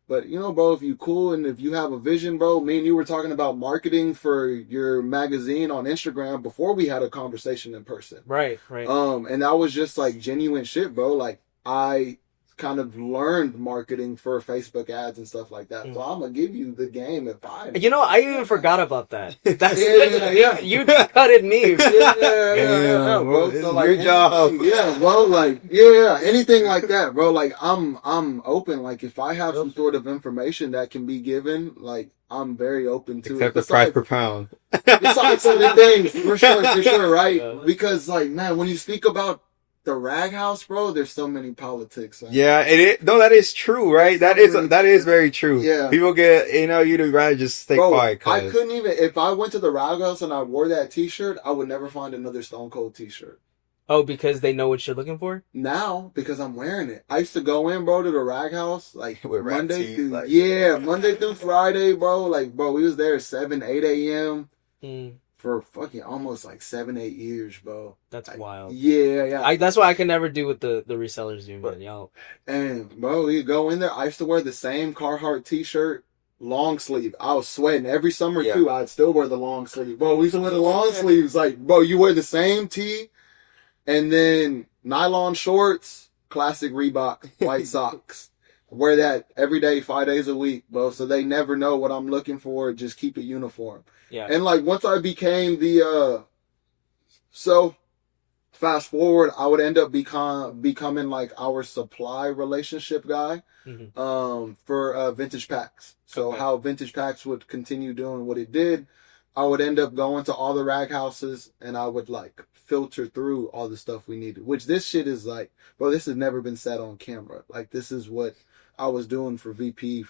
But, bro, if you cool and if you have a vision, bro, me and you were talking about marketing for your magazine on Instagram before we had a conversation in person. Right. And that was just like genuine shit, bro. Like I kind of learned marketing for Facebook ads and stuff like that. So I'm gonna give you the game if I. I even forgot about that. That's Yeah. You cutted me. Yeah, bro. This So is like, your job. yeah, bro. Like, yeah, anything like that, bro. Like, I'm open. Like, if I have some sort of information that can be given, like, I'm very open to Except it. the price per pound. Besides certain things, for sure, right? Yeah. Because, like, man, when you speak about the rag house, bro, there's so many politics. Man. Yeah, no, that is true, right? That is very true. Yeah. People get, you'd rather just stay Bro, quiet. I couldn't even, if I went to the rag house and I wore that t-shirt, I would never find another Stone Cold t-shirt. Oh, because they know what you're looking for? Now, because I'm wearing it. I used to go in, bro, to the rag house, like, With rag Monday tees, through, like- Monday through Friday, bro. Like, bro, we was there at 7, 8 a.m. For fucking almost like 7, 8 years, bro. That's wild. Yeah. That's why I can never do what the resellers do, man. Y'all. And bro, you go in there. I used to wear the same Carhartt t-shirt, long sleeve. I was sweating every summer too. I'd still wear the long sleeve. Bro, we used to wear the long sleeves. Like, bro, you wear the same tee, and then nylon shorts, classic Reebok, white socks. Wear that every day, 5 days a week, bro. So they never know what I'm looking for. Just keep it uniform. Yeah. And like once I became so fast forward, I would end up becoming like our supply relationship guy for Vintage Packs. So how Vintage Packs would continue doing what it did, I would end up going to all the rag houses and I would like filter through all the stuff we needed. Which this shit is like, bro, this has never been said on camera. Like this is what I was doing for VP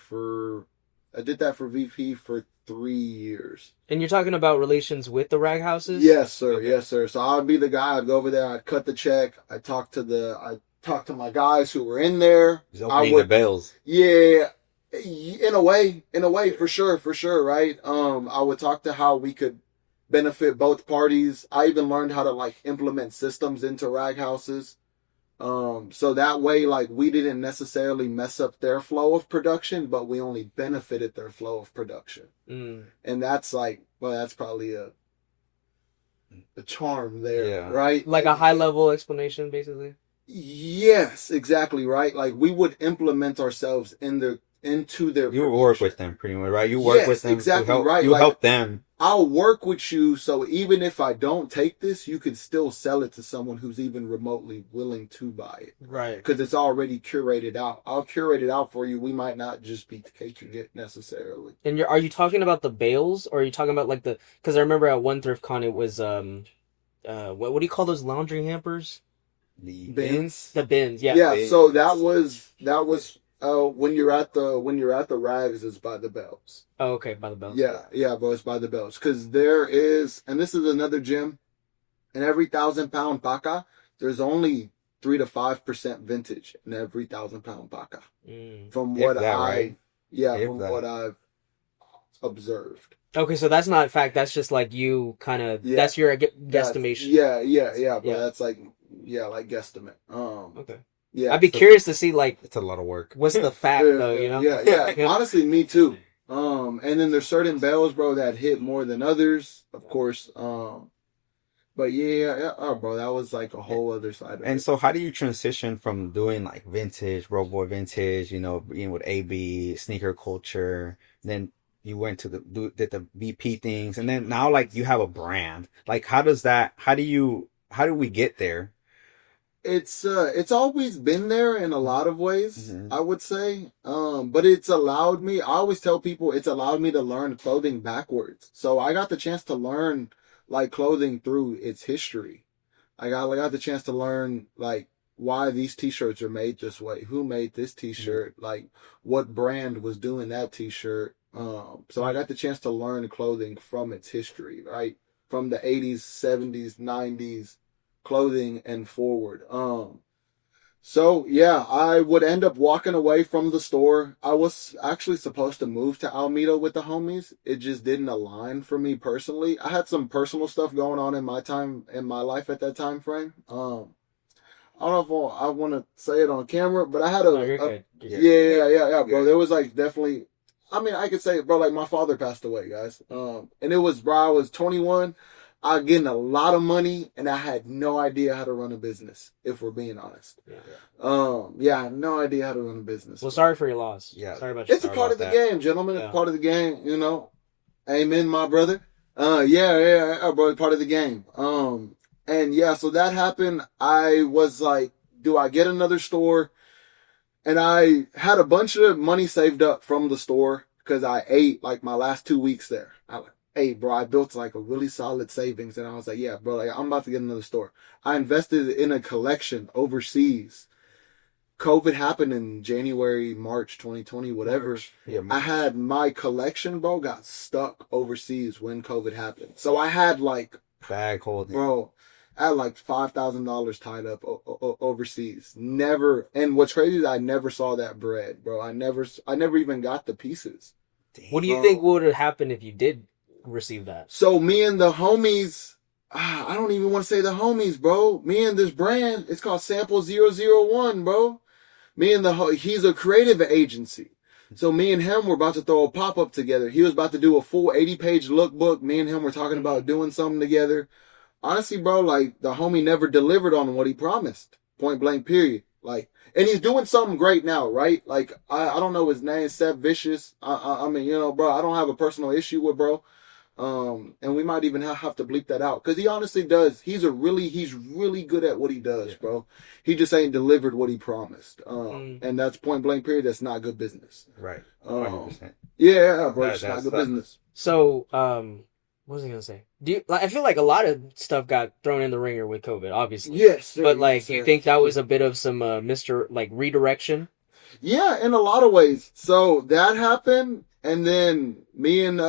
I did that for VP for 3 years. And you're talking about relations with the rag houses? Yes, sir. Okay. Yes, sir. So I'd be the guy. I'd go over there. I'd cut the check. I'd talk to my guys who were in there. He's opening the bells. Yeah, in a way, for sure, right? I would talk to how we could benefit both parties. I even learned how to like implement systems into rag houses. So that way, like, we didn't necessarily mess up their flow of production, but we only benefited their flow of production. And that's like, well, that's probably a charm there, right? Like a high level explanation, basically. Yes, exactly, right. Like, we would implement ourselves into their. You work with them pretty much, right? You work with them. Exactly, to help, right. You like, help them. I'll work with you, so even if I don't take this, you can still sell it to someone who's even remotely willing to buy it. Right. Because it's already curated out. I'll curate it out for you. We might not just be taking it necessarily. And are you talking about the bales, or are you talking about like the? Because I remember at one thrift con it was what do you call those laundry hampers? The bins. The bins, yeah. Yeah. Bins. So that was when you're at the rags, it's by the bells. Oh, okay, by the bells. Yeah, bro, it's by the bells. Because there is, and this is another gym, in every 1,000-pound paca, there's only 3 to 5% vintage in every 1,000-pound paca. From what I've observed. Okay, so that's not fact. That's just like you kind of. Yeah, that's your guesstimation. Yeah, but that's like guesstimate. Okay. Yeah, I'd be curious to see like it's a lot of work. What's the fact though? You know. Yeah. Honestly, me too. And then there's certain bells, bro, that hit more than others, of course. But bro, that was like a whole other side of it. And so how do you transition from doing like vintage, Road Boy vintage, being with AB, sneaker culture, then you went to did the BP things, and then now like you have a brand. Like how do we get there? It's always been there in a lot of ways, I would say. But it's allowed me, I always tell people it's allowed me to learn clothing backwards. So I got the chance to learn like clothing through its history. I got the chance to learn like why these t-shirts are made this way, who made this t-shirt, like what brand was doing that t-shirt. So I got the chance to learn clothing from its history, right? From the 80s, 70s, 90s clothing and forward. So yeah, I would end up walking away from the store. I was actually supposed to move to Alameda with the homies. It just didn't align for me personally. I had some personal stuff going on in my life at that time frame. I don't know if I want to say it on camera, but I had yeah, bro. There was like definitely, I mean, I could say, bro, like my father passed away, guys. And it was, bro, I was 21. I was getting a lot of money, and I had no idea how to run a business, if we're being honest. I had no idea how to run a business. Well, sorry for your loss. Yeah. Sorry about your It's a part of the game, gentlemen. It's part of the game, Amen, my brother. Bro, it's part of the game. And yeah, so that happened. I was like, do I get another store? And I had a bunch of money saved up from the store because I ate like my last 2 weeks there. Hey, bro, I built like a really solid savings, and I was like, yeah, bro, like I'm about to get another store. I invested in a collection overseas. COVID happened in January, March 2020, whatever. March. I had my collection, bro, got stuck overseas when COVID happened. So I had like bag holding, bro. I had like $5,000 tied up overseas. Never, and what's crazy is I never saw that bread, bro. I never even got the pieces. Damn. What do you think would have happened if you did receive that? So me and the homies, I don't even want to say the homies, bro. Me and this brand, it's called Sample 001, bro. He's a creative agency. So me and him were about to throw a pop-up together. He was about to do a full 80-page lookbook. Me and him were talking about doing something together. Honestly, bro, like the homie never delivered on what he promised. Point blank, period. Like, and he's doing something great now, right? Like, I don't know his name, Seth Vicious. I mean, bro, I don't have a personal issue with bro. And we might even have to bleep that out because he honestly does. He's really good at what he does, bro. He just ain't delivered what he promised. And that's point blank, period. That's not good business. Right. 100%. Yeah, bro, it's not good business. So, what was I gonna say? I feel like a lot of stuff got thrown in the ringer with COVID, obviously. Yes, but like, do you think that was a bit of some redirection? Yeah, in a lot of ways. So that happened, and then me and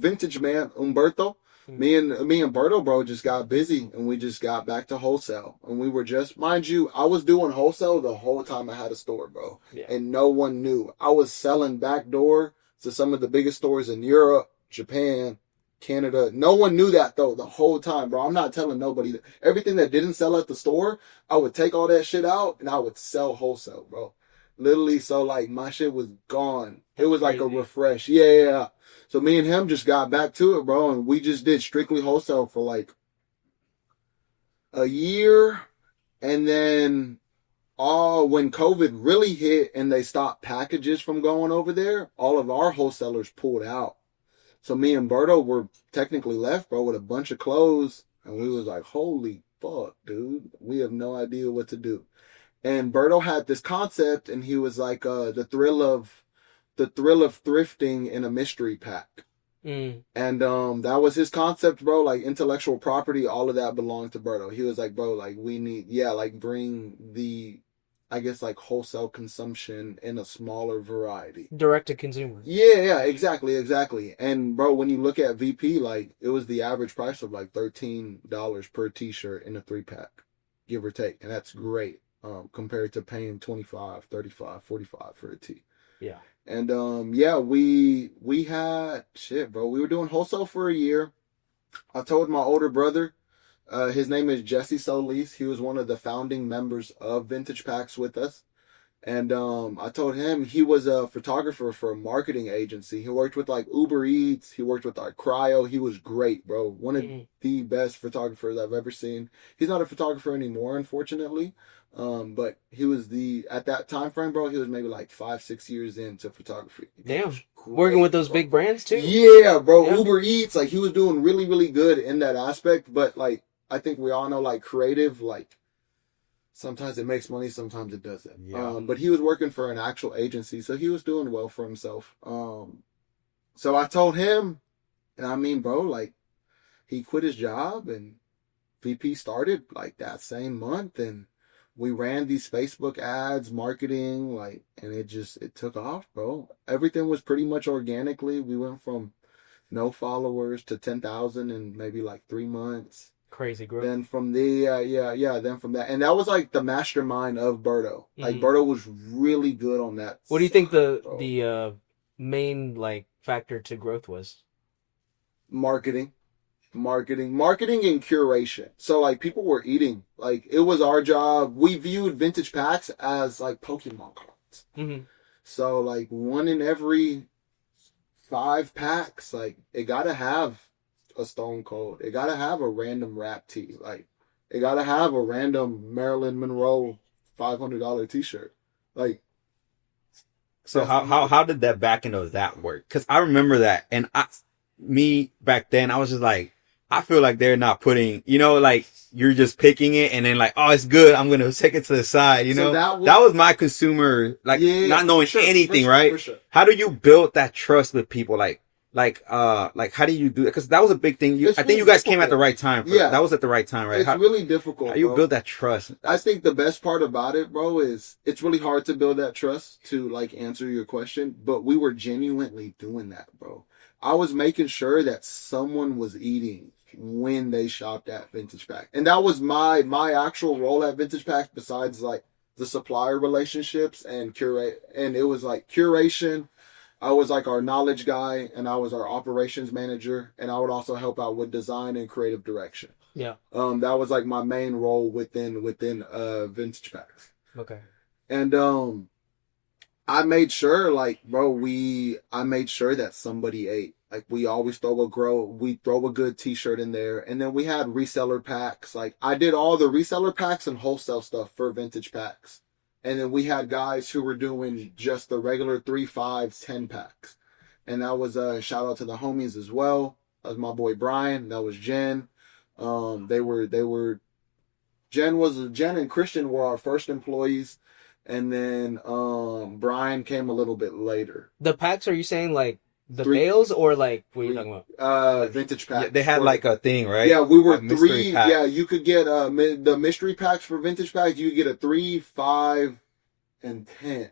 Vintage Man Umberto, me and Berto, bro, just got busy, and we just got back to wholesale, and we were just, mind you, I was doing wholesale the whole time I had a store, bro, and no one knew. I was selling backdoor to some of the biggest stores in Europe, Japan, Canada. No one knew that though the whole time, bro. I'm not telling nobody that. Everything that didn't sell at the store, I would take all that shit out and I would sell wholesale, bro. Literally, so like my shit was gone. It was like a refresh. Yeah. So me and him just got back to it, bro, and we just did strictly wholesale for like a year, and then when COVID really hit and they stopped packages from going over there, all of our wholesalers pulled out. So me and Berto were technically left, bro, with a bunch of clothes, and we was like, holy fuck, dude, we have no idea what to do. And Berto had this concept, and he was like, the thrill of thrifting in a mystery pack. And that was his concept, bro. Like intellectual property, all of that belonged to Berto. He was like, bro, like we need, like bring the, I guess, like wholesale consumption in a smaller variety, direct to consumer. Yeah, exactly. And bro, when you look at VP, like it was the average price of like $13 per t-shirt in a 3-pack, give or take, and that's great compared to paying 25, 35, 45 for a tee. Yeah. And we had shit, bro. We were doing wholesale for a year. I told my older brother, his name is Jesse Solis. He was one of the founding members of Vintage Packs with us. And I told him he was a photographer for a marketing agency. He worked with like Uber Eats. He worked with like Cryo. He was great, bro. One of the best photographers I've ever seen. He's not a photographer anymore, unfortunately. But he was at that time frame, bro, he was maybe like 5-6 years into photography. Damn. Working with those big brands too? Yeah, bro. Yeah. Uber Eats, like he was doing really, really good in that aspect. But like, I think we all know like creative, like sometimes it makes money, sometimes it doesn't. Yeah. But he was working for an actual agency, so he was doing well for himself. So I told him, and I mean, bro, like he quit his job and VP started like that same month, and we ran these Facebook ads, marketing, like, and it took off, bro. Everything was pretty much organically. We went from no followers to 10,000 in maybe like 3 months. Crazy growth. Then from then from that, and that was like the mastermind of Berto. Like Berto was really good on that. What do you think the main like factor to growth was? Marketing and curation. So like people were eating, like it was our job. We viewed Vintage Packs as like Pokemon cards. So like one in every 5 packs, like it gotta have a Stone Cold. It gotta have a random rap tee. Like it gotta have a random Marilyn Monroe $500 t-shirt. Like, so how did that back end of that work? Because I remember that, and me back then, I was just like, I feel like they're not putting, like you're just picking it and then like, oh, it's good, I'm gonna take it to the side. That was my consumer, like not knowing anything, right? For sure. How do you build that trust with people? Like how do you do that? Because that was a big thing. I think you guys came at the right time. That was at the right time, right? It's really difficult. How do you build that trust? I think the best part about it, bro, is it's really hard to build that trust to like answer your question. But we were genuinely doing that, bro. I was making sure that someone was eating when they shopped at Vintage Pack, and that was my actual role at Vintage Pack. Besides like the supplier relationships and curate, and it was like curation. I was like our knowledge guy, and I was our operations manager, and I would also help out with design and creative direction. Yeah. That was like my main role within Vintage Packs. Okay. And I made sure, like, bro, I made sure that somebody ate. Like, we always throw a good t-shirt in there. And then we had reseller packs. Like, I did all the reseller packs and wholesale stuff for Vintage Packs. And then we had guys who were doing just the regular 3, 5, 10 packs. And that was a shout out to the homies as well. That was my boy Brian. That was Jen. Jen and Christian were our first employees. And then Brian came a little bit later. The packs, are you saying like the bales or like what are you talking about? Vintage packs. Yeah, they had like a thing, right? Yeah, we were 3. Yeah, you could get the mystery packs for Vintage Packs. You could get a 3, 5, and 10.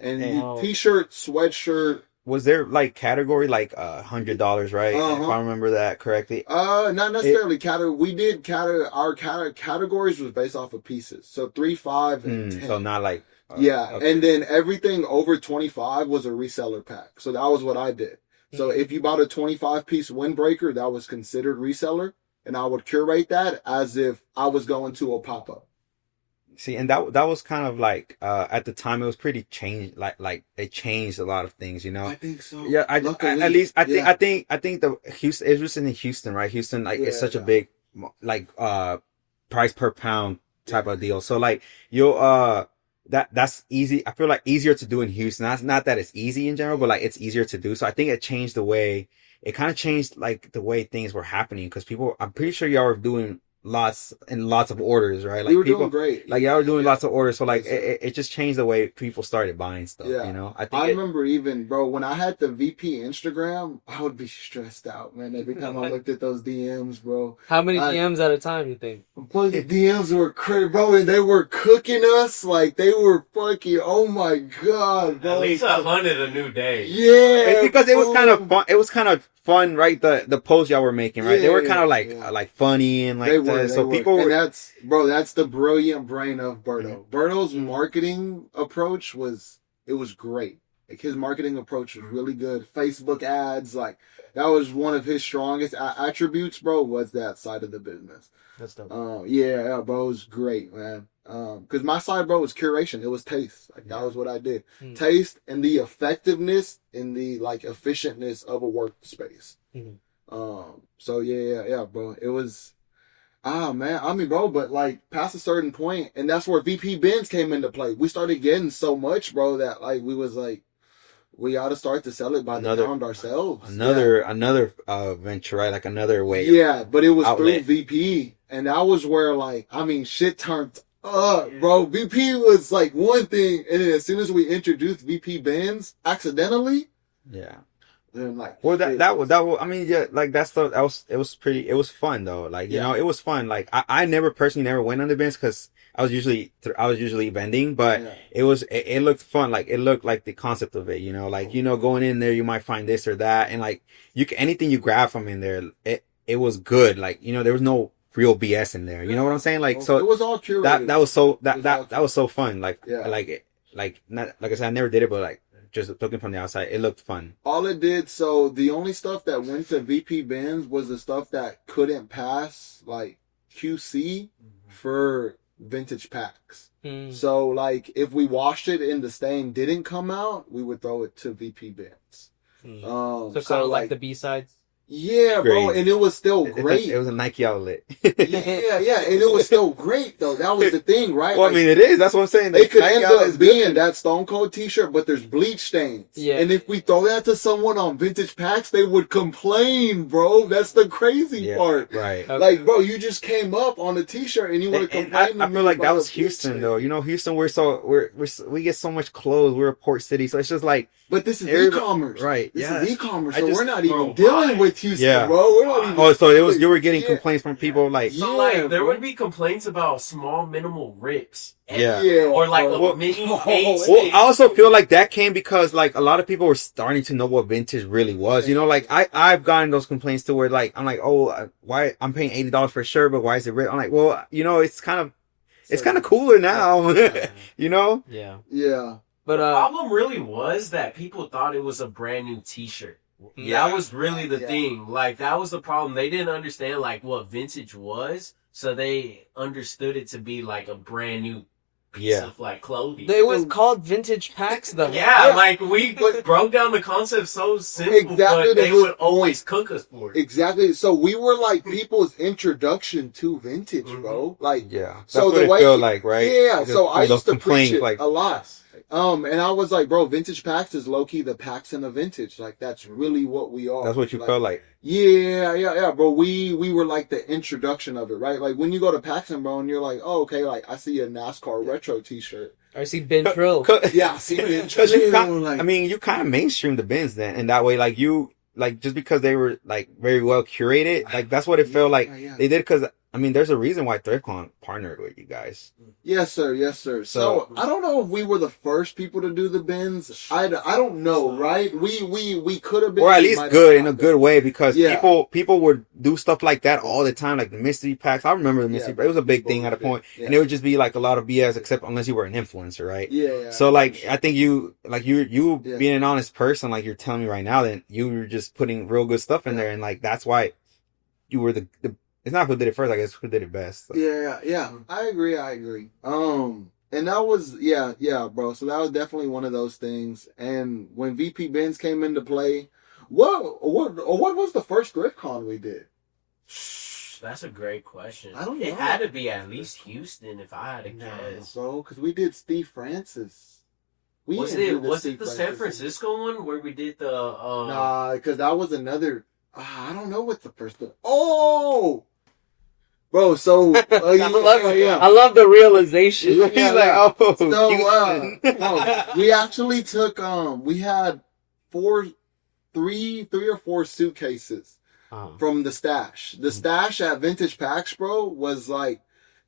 And t-shirt, sweatshirt. Was there like category like $100, right? If I remember that correctly. Not necessarily category. We did our categories was based off of pieces. So 3, 5, and 10. So not like okay. And then everything over 25 was a reseller pack. So that was what I did. So if you bought a 25-piece windbreaker, that was considered reseller, and I would curate that as if I was going to a pop-up. See, and that was kind of like at the time it was pretty changed. Like it changed a lot of things, you know. I think so. Yeah, Luckily, at least I yeah. think the Houston, it was in Houston, right? Houston, like it's such a Yeah. big like price per pound type of deal. So like that's easy. I feel like easier to do in Houston. That's not that it's easy in general, but like it's easier to do. So I think it changed the way it kind of changed like the way things were happening because people. I'm pretty sure y'all were doing lots of orders, right? Like we were people, doing great. like y'all were doing Yeah. lots of orders. So like Yes, sir. it just changed the way people started buying stuff. Yeah. You know, I remember even, bro, when I had the VP Instagram, I would be stressed out, man. Every time I looked at those DMs, bro. How many DMs at a time you think? But the DMs were crazy, bro, and they were cooking us like they were fucking. Oh my god, bro! At least 100 a new day. Yeah, it's because it was kind of boom. fun. It was kind of fun, right? The posts y'all were making, right? They were kind of like Yeah. like funny and like They were. so people and were. that's, bro. That's the brilliant brain of Berto. Berto's marketing approach was great. Like his marketing approach was really good. Facebook ads, like that was one of his strongest attributes, bro. Was that side of the business? That's dope. Yeah, bro, it was great, man. Because my side, bro, was curation. It was taste. Like that was what I did. Taste and the effectiveness and the like efficientness of a workspace. So yeah, bro. It was man. I mean, bro, but like past a certain point, and that's where VP Benz came into play. We started getting so much, bro, that like we was like, we ought to start to sell it by the pound ourselves. Another venture, right? Like another way. Yeah, but it was outlet. through VP, and that was where like I mean, shit turned up, bro. VP was like one thing, and then as soon as we introduced VP Benz accidentally, Yeah. then like Well, shit. that was I mean, yeah, like that stuff. It was fun though. Like you know, it was fun. Like I never personally went on the bins because I was usually vending, but it looked fun. Like it looked like the concept of it. You know, like going in there, you might find this or that, and like anything you grab from in there, it was good. Like there was no real BS in there. You know what I'm saying? Like so it was all curated. that was so that was so fun. Like Yeah. like not like I said, I never did it, but like just looking from the outside, it looked fun. All it did, so the only stuff that went to VP Benz was the stuff that couldn't pass like QC for vintage packs. So like if we washed it and the stain didn't come out, we would throw it to VP Benz. So kind of like the B-sides? Yeah, bro, Great. and it was still great. It was a Nike outlet. yeah, and it was still great though. That was the thing, right? Well, Like, I mean, it is. That's what I'm saying. it could Nike end outlet is up being good. that Stone Cold T-shirt, but there's bleach stains. Yeah. And if we throw that to someone on vintage packs, they would complain, bro. That's the crazy part. Right. Okay. Like, bro, you just came up on a T-shirt and you would have And complained. I feel like that was Houston, though. Houston, we get so much clothes. We're a port city, so it's just like. But this is Everybody- e-commerce, right, This yeah. is e-commerce, I so just- we're not even Bro, dealing why? with Houston, Yeah. bro. We're not even. Oh, so you were getting complaints from people like. So Yeah, like there bro. would be complaints about small minimal rips. Yeah. Or like bro. a mini Oh, eight. Well, I also feel like that came because like a lot of people were starting to know what vintage really was. Like I've gotten those complaints to where like I'm like, oh, why I'm paying $80 for a shirt, but why is it red? I'm like, well, it's kind of cooler now. Yeah. Yeah. But The problem really was that people thought it was a brand new T-shirt. Yeah. That was really the thing. Like that was the problem. They didn't understand like what vintage was, so they understood it to be like a brand new piece of like clothing. it was called vintage packs though. Yeah, like we broke down the concept so simple, Exactly, but they that was would always cook us for it. Exactly. So we were like people's introduction to vintage, bro. Like, Yeah. That's So what the it way- felt like, right? yeah. Just So I those used to preach complaints, it like a lot. And I was like, bro, vintage packs is low key the packs in a vintage. Like that's really what we are. that's what you felt like. Yeah, bro. We were like the introduction of it, right? Like when you go to Paxton, bro, and you're like, oh, okay, like I see a NASCAR retro T-shirt. I see Ben Trill. Yeah, I see it. Because you Like, kind of mainstreamed the bins then, and that way, like just because they were like very well curated, like that's what it felt like yeah. they did. Because I mean, there's a reason why ThriftCon partnered with you guys. Yes, sir. Yes, sir. So I don't know if we were the first people to do the bins. I don't know, right? We could have been, or at we least might good have in a not good been. way, because Yeah. people would do stuff like that all the time, like the mystery packs. I remember the mystery. Yeah, It was a big people thing at a did. point, Yeah. and it would just be like a lot of BS, except unless you were an influencer, right? Yeah. So like, I think you Yeah. being an honest person, like you're telling me right now, that you were just putting real good stuff in Yeah. there, and like that's why you were the. It's not who did it first, I guess who did it best. So. Yeah. I agree. And that was bro. So that was definitely one of those things. And when VP Benz came into play, what was the first ThriftCon we did? That's a great question. I don't know. It had to be at least Houston, if I had to guess. Bro, because we did Steve Francis. Was it the San Francisco one where we did the? Nah, because that was another. I don't know what the first one. Oh, bro. So I love the realization. Yeah, He's like, oh, So Houston. no, we actually took we had three or four suitcases from the stash. The stash at Vintage Packs, bro, was like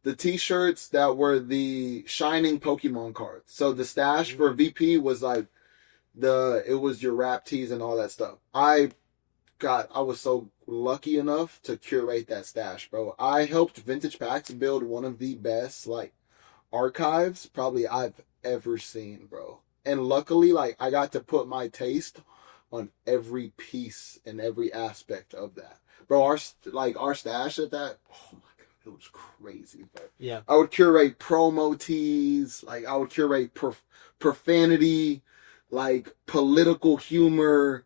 the t-shirts that were the shining Pokemon cards. So the stash for VP was like it was your rap tees and all that stuff. I was so lucky enough to curate that stash, bro. I helped Vintage Packs build one of the best like archives probably I've ever seen, bro. And luckily, like, I got to put my taste on every piece and every aspect of that, bro. Our stash at that, oh my god, it was crazy, bro. Yeah, I would curate promo tees, like I would curate profanity, like political humor,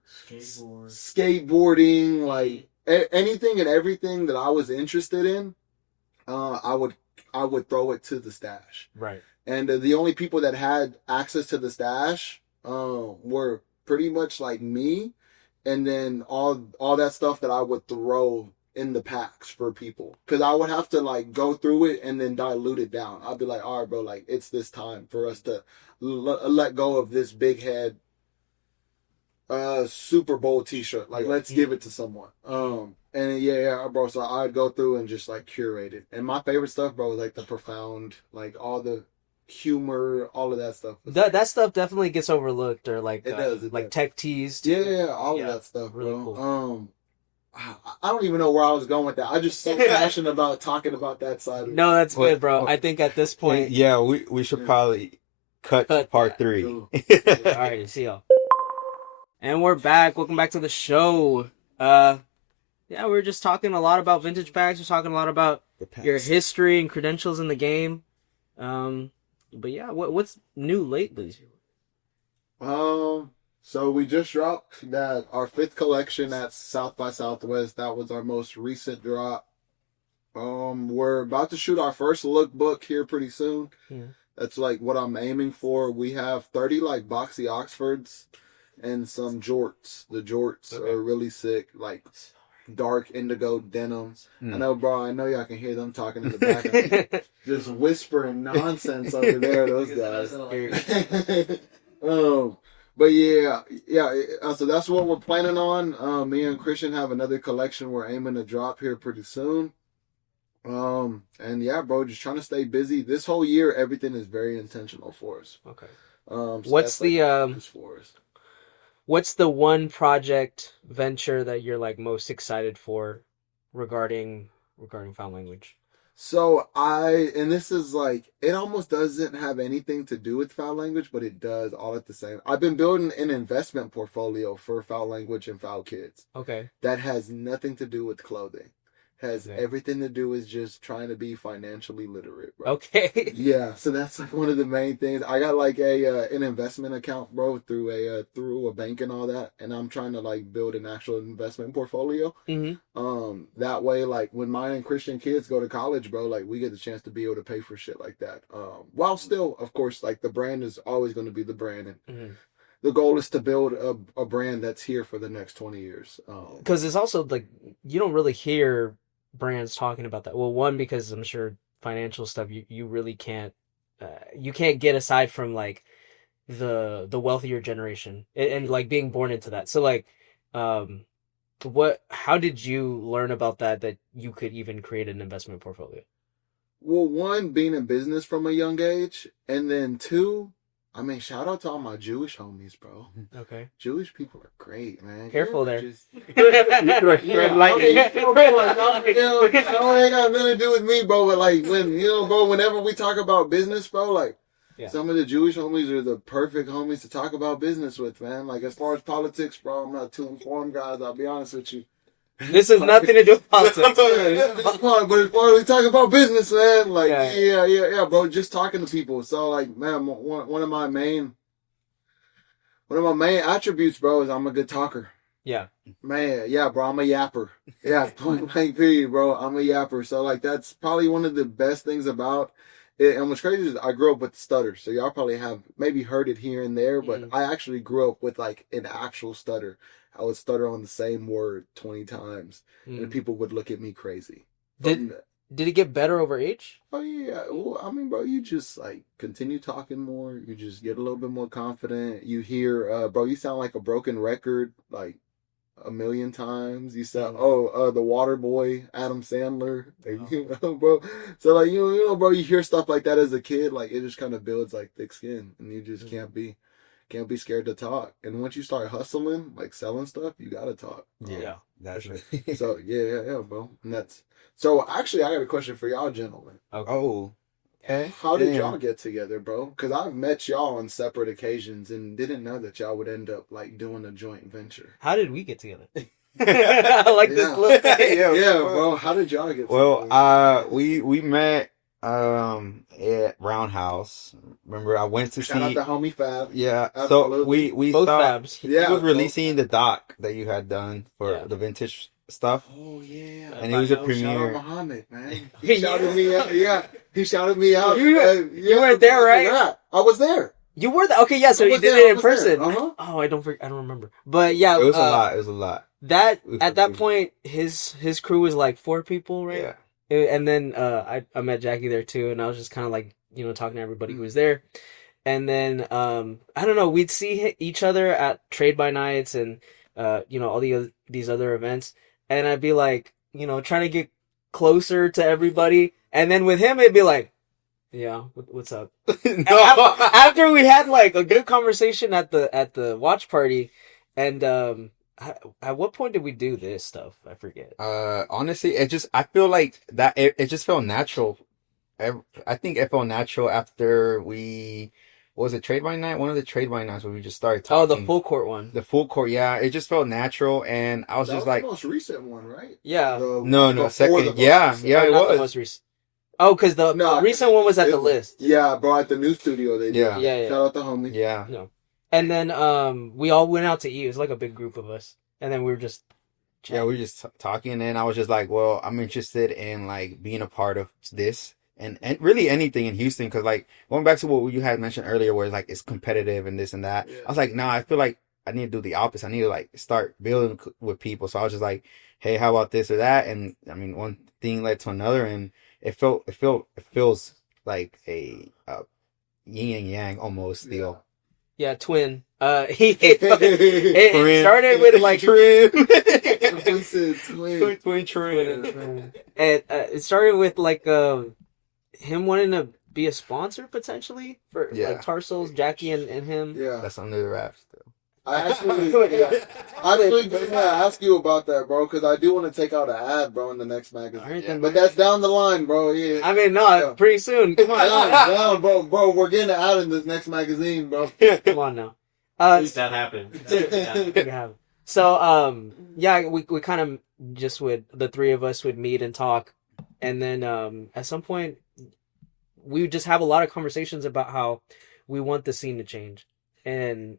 skateboarding, like anything and everything that I was interested in. I would throw it to the stash. right. And the only people that had access to the stash were pretty much like me, and then all that stuff that I would throw in the packs for people, because I would have to like go through it and then dilute it down. I'd be like, all right, bro, like it's this time for us to let go of this big head Super Bowl t-shirt. Like, let's give it to someone. And bro, so I'd go through and just like curate it. And my favorite stuff, bro, was like the profound, like all the humor, all of that stuff. That stuff definitely gets overlooked, or like It does. tech tees too. Yeah, all of that stuff, really bro. cool. I don't even know where I was going with that. I just so passionate about talking about that side of it. No, that's good, bro. I think at this point, Yeah, we should probably cut to part 3. all right, see y'all. And we're back. Welcome back to the show. Yeah, we're just talking a lot about Vintage Packs. We're talking a lot about your history and credentials in the game. But yeah, what's new lately? So we just dropped that our 5th collection at South by Southwest. That was our most recent drop. We're about to shoot our first lookbook here pretty soon. Yeah. That's like what I'm aiming for. We have 30 like boxy Oxfords and some jorts. The jorts are really sick, like dark indigo denim. I know, bro. I know y'all can hear them talking in the back, just whispering nonsense over there. Those guys. But yeah. So that's what we're planning on. Me and Christian have another collection we're aiming to drop here pretty soon. And yeah, bro, just trying to stay busy. This whole year, everything is very intentional for us. Okay. So What's that's, like, the focus for us? What's the one project venture that you're like most excited for regarding found language? So and this is like, it almost doesn't have anything to do with foul language, but it does all at the same. I've been building an investment portfolio for foul language and foul kids. Okay. That has nothing to do with clothing. Has everything to do with just trying to be financially literate, bro. Okay. Yeah, so that's like one of the main things. I got like an investment account, bro, through a bank and all that, and I'm trying to like build an actual investment portfolio. Mm-hmm. That way, like when mine and Christian kids go to college, bro, like we get the chance to be able to pay for shit like that. While still, of course, like the brand is always going to be the brand, and the goal is to build a brand that's here for the next 20 years. Because it's also like you don't really hear brands talking about that. Well, one, because I'm sure financial stuff you really can't you can't get aside from like the wealthier generation and like being born into that. So like how did you learn about that you could even create an investment portfolio? Well, one, being in business from a young age, and then two, I mean, shout out to all my Jewish homies, bro. Okay. Jewish people are great, man. Careful there. It ain't got nothing to do with me, bro. But like bro, whenever we talk about business, bro, like some of the Jewish homies are the perfect homies to talk about business with, man. Like as far as politics, bro, I'm not too informed, guys. I'll be honest with you. This has nothing to do with politics. But as far as we talk about business, man, like yeah, bro, just talking to people. So like, man, one of my main attributes, bro, is I'm a good talker. Yeah. Man, yeah, bro, I'm a yapper. Yeah, point blank period, bro. I'm a yapper. So like that's probably one of the best things about it. And what's crazy is I grew up with stutter. So y'all probably have maybe heard it here and there, but I actually grew up with like an actual stutter. I would stutter on the same word 20 times, and people would look at me crazy. Did it get better over age? Oh yeah. Well, I mean, bro, you just like continue talking more. You just get a little bit more confident. You hear, bro, you sound like a broken record, like a million times. You sound, the Water Boy, Adam Sandler, bro. So like you know, bro, you hear stuff like that as a kid, like it just kind of builds like thick skin, and you just can't be scared to talk. And once you start hustling, like selling stuff, you gotta talk. Yeah, that's right. So yeah, bro. And that's so. Actually, I got a question for y'all, gentlemen. Oh, okay. How did y'all get together, bro? Because I've met y'all on separate occasions and didn't know that y'all would end up like doing a joint venture. How did we get together? I like this look. Yeah, bro. How did y'all get together? Well, we met at Roundhouse. Remember, I went to Shout see. out to homie Fab. Yeah, absolutely. So we both thought Fabs. Yeah, he was releasing the doc that you had done for Yeah. the vintage stuff. Oh yeah, And he was a Shout out premiere. Muhammad, man. He shouted me out. Yeah, he shouted me out. You weren't there, right? Yeah, I was there. You were there. Okay, yeah. So I you was did there, it I in was there. person. Uh-huh. Oh, I don't remember. But yeah, It was a lot. It was a lot. That at that point, his crew was like 4 people, right? Yeah. And then I met Jackie there too, and I was just kind of like talking to everybody who was there. And then I don't know, we'd see each other at trade by nights and all these other events, and I'd be like trying to get closer to everybody, and then with him it'd be like, yeah, what's up? No. After we had like a good conversation at the watch party, and at what point did we do this stuff? I forget. Honestly, I feel like that it just felt natural. I think it felt natural after was it trade by night? One of the trade by nights where we just started talking. Oh, the full court one. The full court, yeah. It just felt natural, and I was That just was like, the most recent one, right? Yeah. no, second, yeah, Or it not the was. most recent. Oh, because the recent one was at the list. Yeah, bro, at the new studio they did. Yeah. Yeah. Shout out to homie. Yeah. No. And then we all went out to eat. It was like a big group of us, and then we were just chatting. Yeah, we were just talking, and I was just like, well, I'm interested in like being a part of this. And really anything in Houston, because like going back to what you had mentioned earlier, where like it's competitive and this and that. Yeah. I was like, nah, I feel like I need to do the opposite. I need to like start building with people. So I was just like, hey, how about this or that? And I mean, one thing led to another, and it feels like a yin and yang almost deal. Yeah, twin. It started with like twin trim. and it started with like him wanting to be a sponsor potentially for like Tarsos, Jackie, and him. Yeah. That's under the wraps still. I actually gonna ask you about that, bro, because I do want to take out an ad, bro, in the next magazine. But that's down the line, bro. Yeah. I mean, no, pretty soon. Come on, down, bro. We're getting an ad in this next magazine, bro. Come on now. Please that happen. So, we kind of just the 3 of us would meet and talk, and then at some point we would just have a lot of conversations about how we want the scene to change, and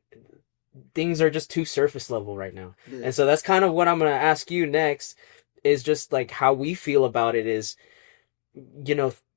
things are just too surface level right now. Yeah. And so that's kind of what I'm going to ask you next, is just like how we feel about it is,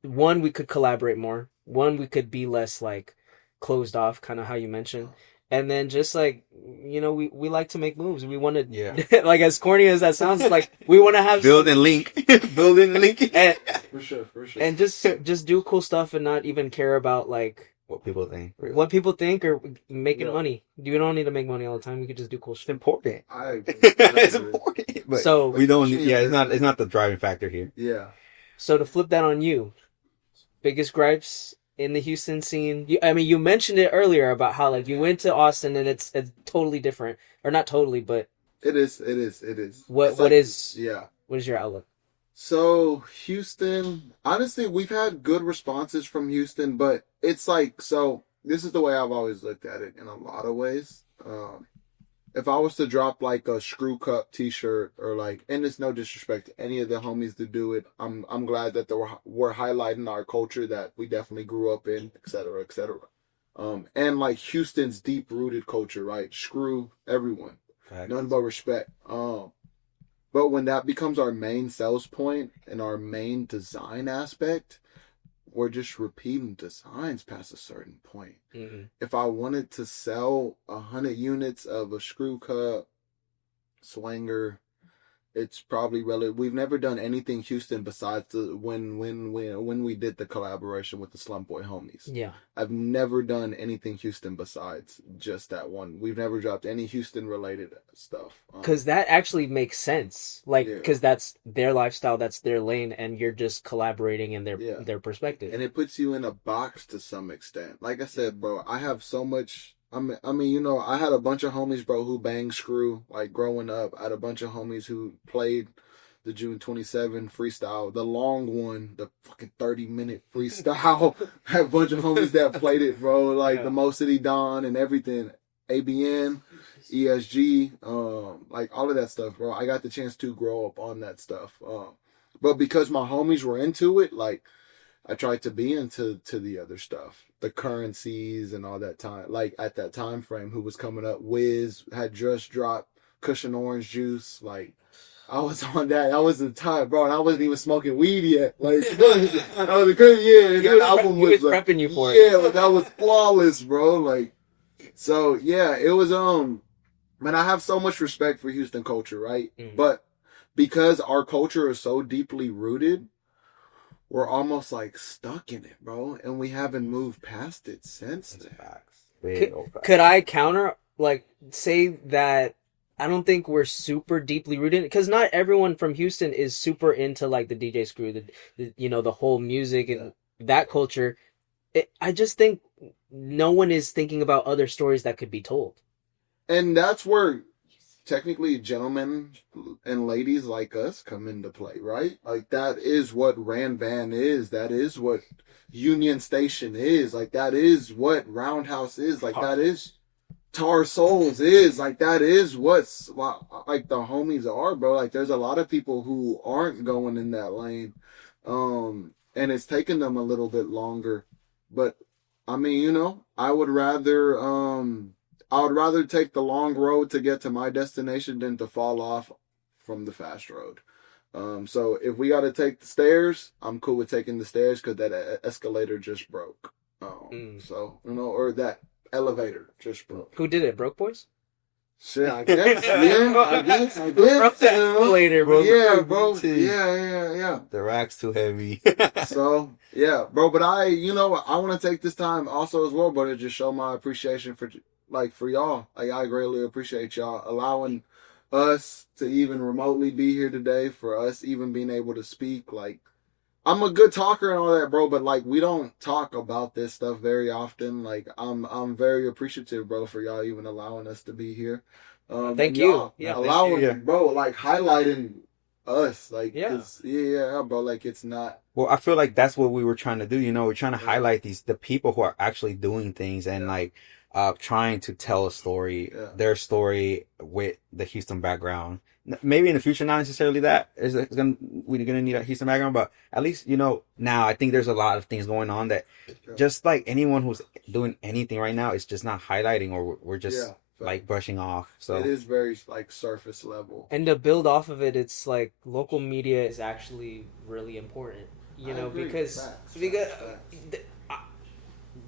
one, we could collaborate more. One, we could be less like closed off, kind of how you mentioned. And then just like, we like to make moves. We want to, like as corny as that sounds, like we want to have build and link, and, for sure. And just do cool stuff and not even care about like what people think. Really. What people think or making Yeah. money. You don't need to make money all the time. We could just do cool It's shit. important. It's It's important. But So we don't. Yeah, it's not the driving factor here. Yeah. So to flip that on you, biggest gripes in the Houston scene. I mean, you mentioned it earlier about how like you went to Austin and it's totally different, or not totally, but It is. what is Yeah. what is your outlook? So Houston, honestly, we've had good responses from Houston, but it's like, so this is the way I've always looked at it in a lot of ways. If I was to drop like a screw cup T-shirt or like, and it's no disrespect to any of the homies that do it, I'm glad that we're highlighting our culture that we definitely grew up in, et cetera, et cetera. And like Houston's deep rooted culture, right? Screw everyone, nothing but respect. But when that becomes our main sales point and our main design aspect, we're just repeating designs past a certain point. Mm-hmm. If I wanted to sell 100 units of a screw cup swanger, it's probably relative. We've never done anything Houston besides when we did the collaboration with the Slump Boy homies. Yeah, I've never done anything Houston besides just that one. We've never dropped any Houston related stuff. because that actually makes sense. Like, Yeah. because that's their lifestyle, that's their lane, and you're just collaborating in their perspective. And it puts you in a box to some extent. Like I said, bro, I have so much. I mean, you know, I had a bunch of homies, bro, who banged screw like growing up. I had a bunch of homies who played the June 27 freestyle, the long one, the fucking 30-minute freestyle. I had a bunch of homies that played it, bro, like the Mo City Don and everything. ABN, ESG, like all of that stuff, bro. I got the chance to grow up on that stuff. But because my homies were into it, like I tried to be into the other stuff, the currencies and all that time. Like at that time frame, who was coming up? Wiz had just dropped Cushion Orange Juice. Like I was on that. That was the time, bro, and I wasn't even smoking weed yet. Like that was crazy. Yeah, that album He was like, prepping you for it. Yeah, like, that was flawless, bro. Like so, yeah, it was Man, I have so much respect for Houston culture, right? Mm. But because our culture is so deeply rooted, we're almost like stuck in it, bro, and we haven't moved past it since then. Could I counter, like, say that I don't think we're super deeply rooted, because not everyone from Houston is super into like the DJ Screw, the you know, the whole music and that culture. I just think no one is thinking about other stories that could be told. And that's where technically gentlemen and ladies like us come into play, right? Like that is what Ran Van is. That is what Union Station is. Like that is what Roundhouse is. Like that is Tar Souls is. Like that is what's like the homies are, bro. Like there's a lot of people who aren't going in that lane. And it's taken them a little bit longer. But I mean, you know, I would rather take the long road to get to my destination than to fall off from the fast road. So if we got to take the stairs, I'm cool with taking the stairs because that escalator just broke. So, you know, or that elevator just broke. Who did it? Broke Boys? Shit, I guess. Yeah, I guess. Broke the escalator, bro. Yeah, bro. Yeah. The rack's too heavy. So, yeah, bro. But I want to take this time also as well, bro, to just show my appreciation for y'all. Like, I greatly appreciate y'all allowing us to even remotely be here today, for us even being able to speak. Like, I'm a good talker and all that, bro, but like we don't talk about this stuff very often. Like I'm very appreciative, bro, for y'all even allowing us to be here. Thank you. Yeah, allowing, you. Bro, like highlighting us, like yeah, bro. Like it's not. Well, I feel like that's what we were trying to do. You know, we're trying to highlight the people who are actually doing things and like trying to tell a story, their story with the Houston background. Maybe in the future, not necessarily that we're gonna need a Houston background, but at least, you know, now I think there's a lot of things going on that just like anyone who's doing anything right now is just not highlighting, or we're just like brushing off. So it is very like surface level. And to build off of it, it's like local media is actually really important, you know, because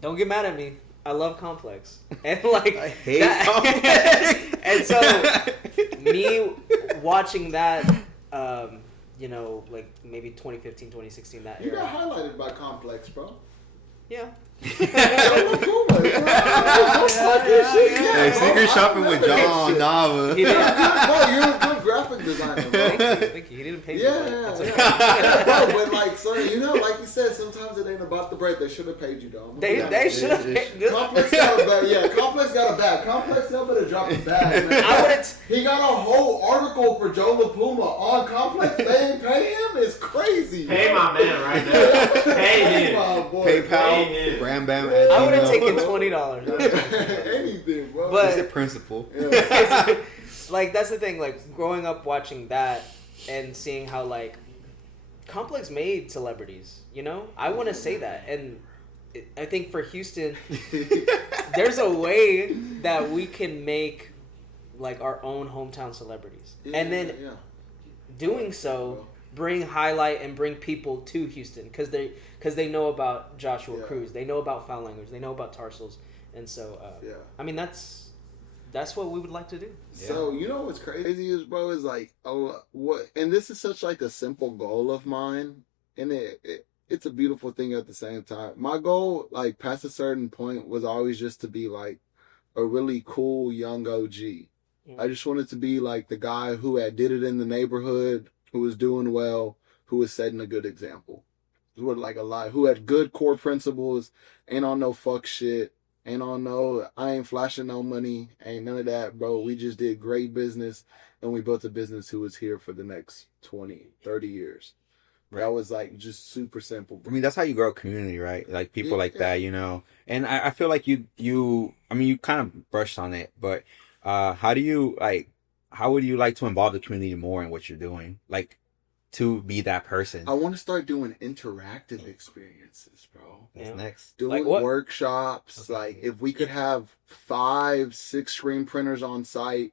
don't get mad at me. I love Complex, and like I hate Complex. And so me watching that, you know, like maybe 2015, 2016, that You era. got highlighted by Complex, bro. Yeah. Hey, secret shopping with John Nava. He didn't. You're a good graphic designer, bro. Thank you. He didn't pay me. Yeah, for it. That's okay. Bro, but like, son, you know, like you said, sometimes it ain't about the bread. They should have paid you, though. They should have paid me. Complex got a bag. Yeah, Complex got a bag. Complex never better drop a bag. Man. I wouldn't. He got a whole article for Joe LaPuma on Complex. They ain't pay him. It's crazy. Pay my man right now. Pay him. My boy. PayPal, Bram Bam. I would have taken $20. Anything, bro. But- It's the principle. Yeah. Like, that's the thing. Like, growing up watching that and seeing how, like, Complex made celebrities, you know? I want to say that. And I think for Houston, there's a way that we can make, like, our own hometown celebrities. And then doing so, bring highlight and bring people to Houston. Because they know about Joshua Cruz. They know about Foul Language. They know about Tarsals. And so, I mean, that's what we would like to do. So you know what's crazy is, bro, is like and this is such like a simple goal of mine, and it's a beautiful thing at the same time. My goal, like past a certain point, was always just to be like a really cool young OG. I just wanted to be like the guy who had did it in the neighborhood, who was doing well, who was setting a good example. Who had like a lot, who had good core principles, ain't on no fuck shit. Ain't on no, I ain't flashing no money. Ain't none of that, bro. We just did great business, and we built a business who was here for the next 20, 30 years. Right. That was like just super simple, bro. I mean, that's how you grow a community, right? Like people like that, you know. And I feel like you I mean, you kind of brushed on it, but how would you like to involve the community more in what you're doing? Like, to be that person. I want to start doing interactive experiences, bro. That's next. Doing like workshops. Okay. Like if we could have 5, 6 screen printers on site,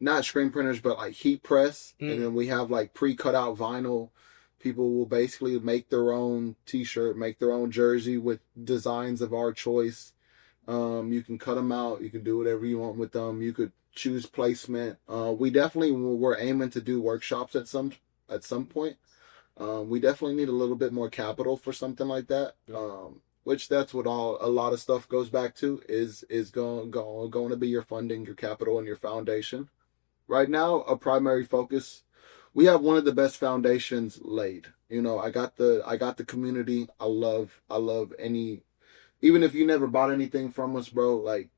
not screen printers, but like heat press, and then we have like pre-cut out vinyl. People will basically make their own t-shirt, make their own jersey with designs of our choice. You can cut them out. You can do whatever you want with them. You could choose placement. We definitely were aiming to do workshops at some point. We definitely need a little bit more capital for something like that. Which that's what a lot of stuff goes back to is going to be your funding, your capital, and your foundation. Right now, a primary focus. We have one of the best foundations laid. You know, I got the community. I love any, even if you never bought anything from us, bro. Like,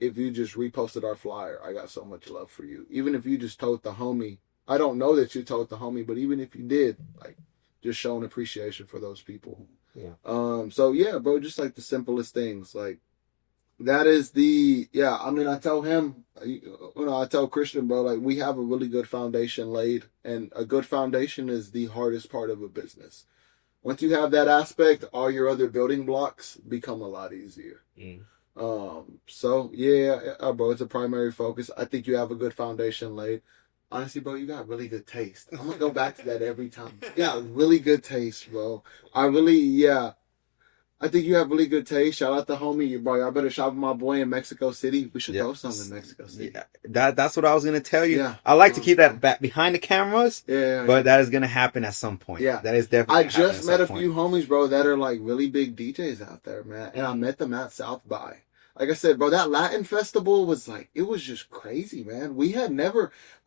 if you just reposted our flyer, I got so much love for you. Even if you just told the homie. I don't know that you told the homie, but even if you did, like, just showing appreciation for those people. Yeah. So yeah, bro, just like the simplest things, like that is I mean, I tell him, I tell Christian, bro, like we have a really good foundation laid, and a good foundation is the hardest part of a business. Once you have that aspect, all your other building blocks become a lot easier. So yeah, bro, it's a primary focus. I think you have a good foundation laid. Honestly, bro, you got really good taste. I'm gonna go back to that every time. Yeah, really good taste, bro. I think you have really good taste. Shout out to homie, bro. I better shop with my boy in Mexico City. We should throw something in Mexico City. Yeah, that's what I was gonna tell you. Yeah. I like to keep that back behind the cameras. Yeah, but that is gonna happen at some point. Yeah, that is definitely. I just met a few homies, bro, that are like really big DJs out there, man, and I met them at South by. Like I said, bro, that Latin festival was like, it was just crazy, man.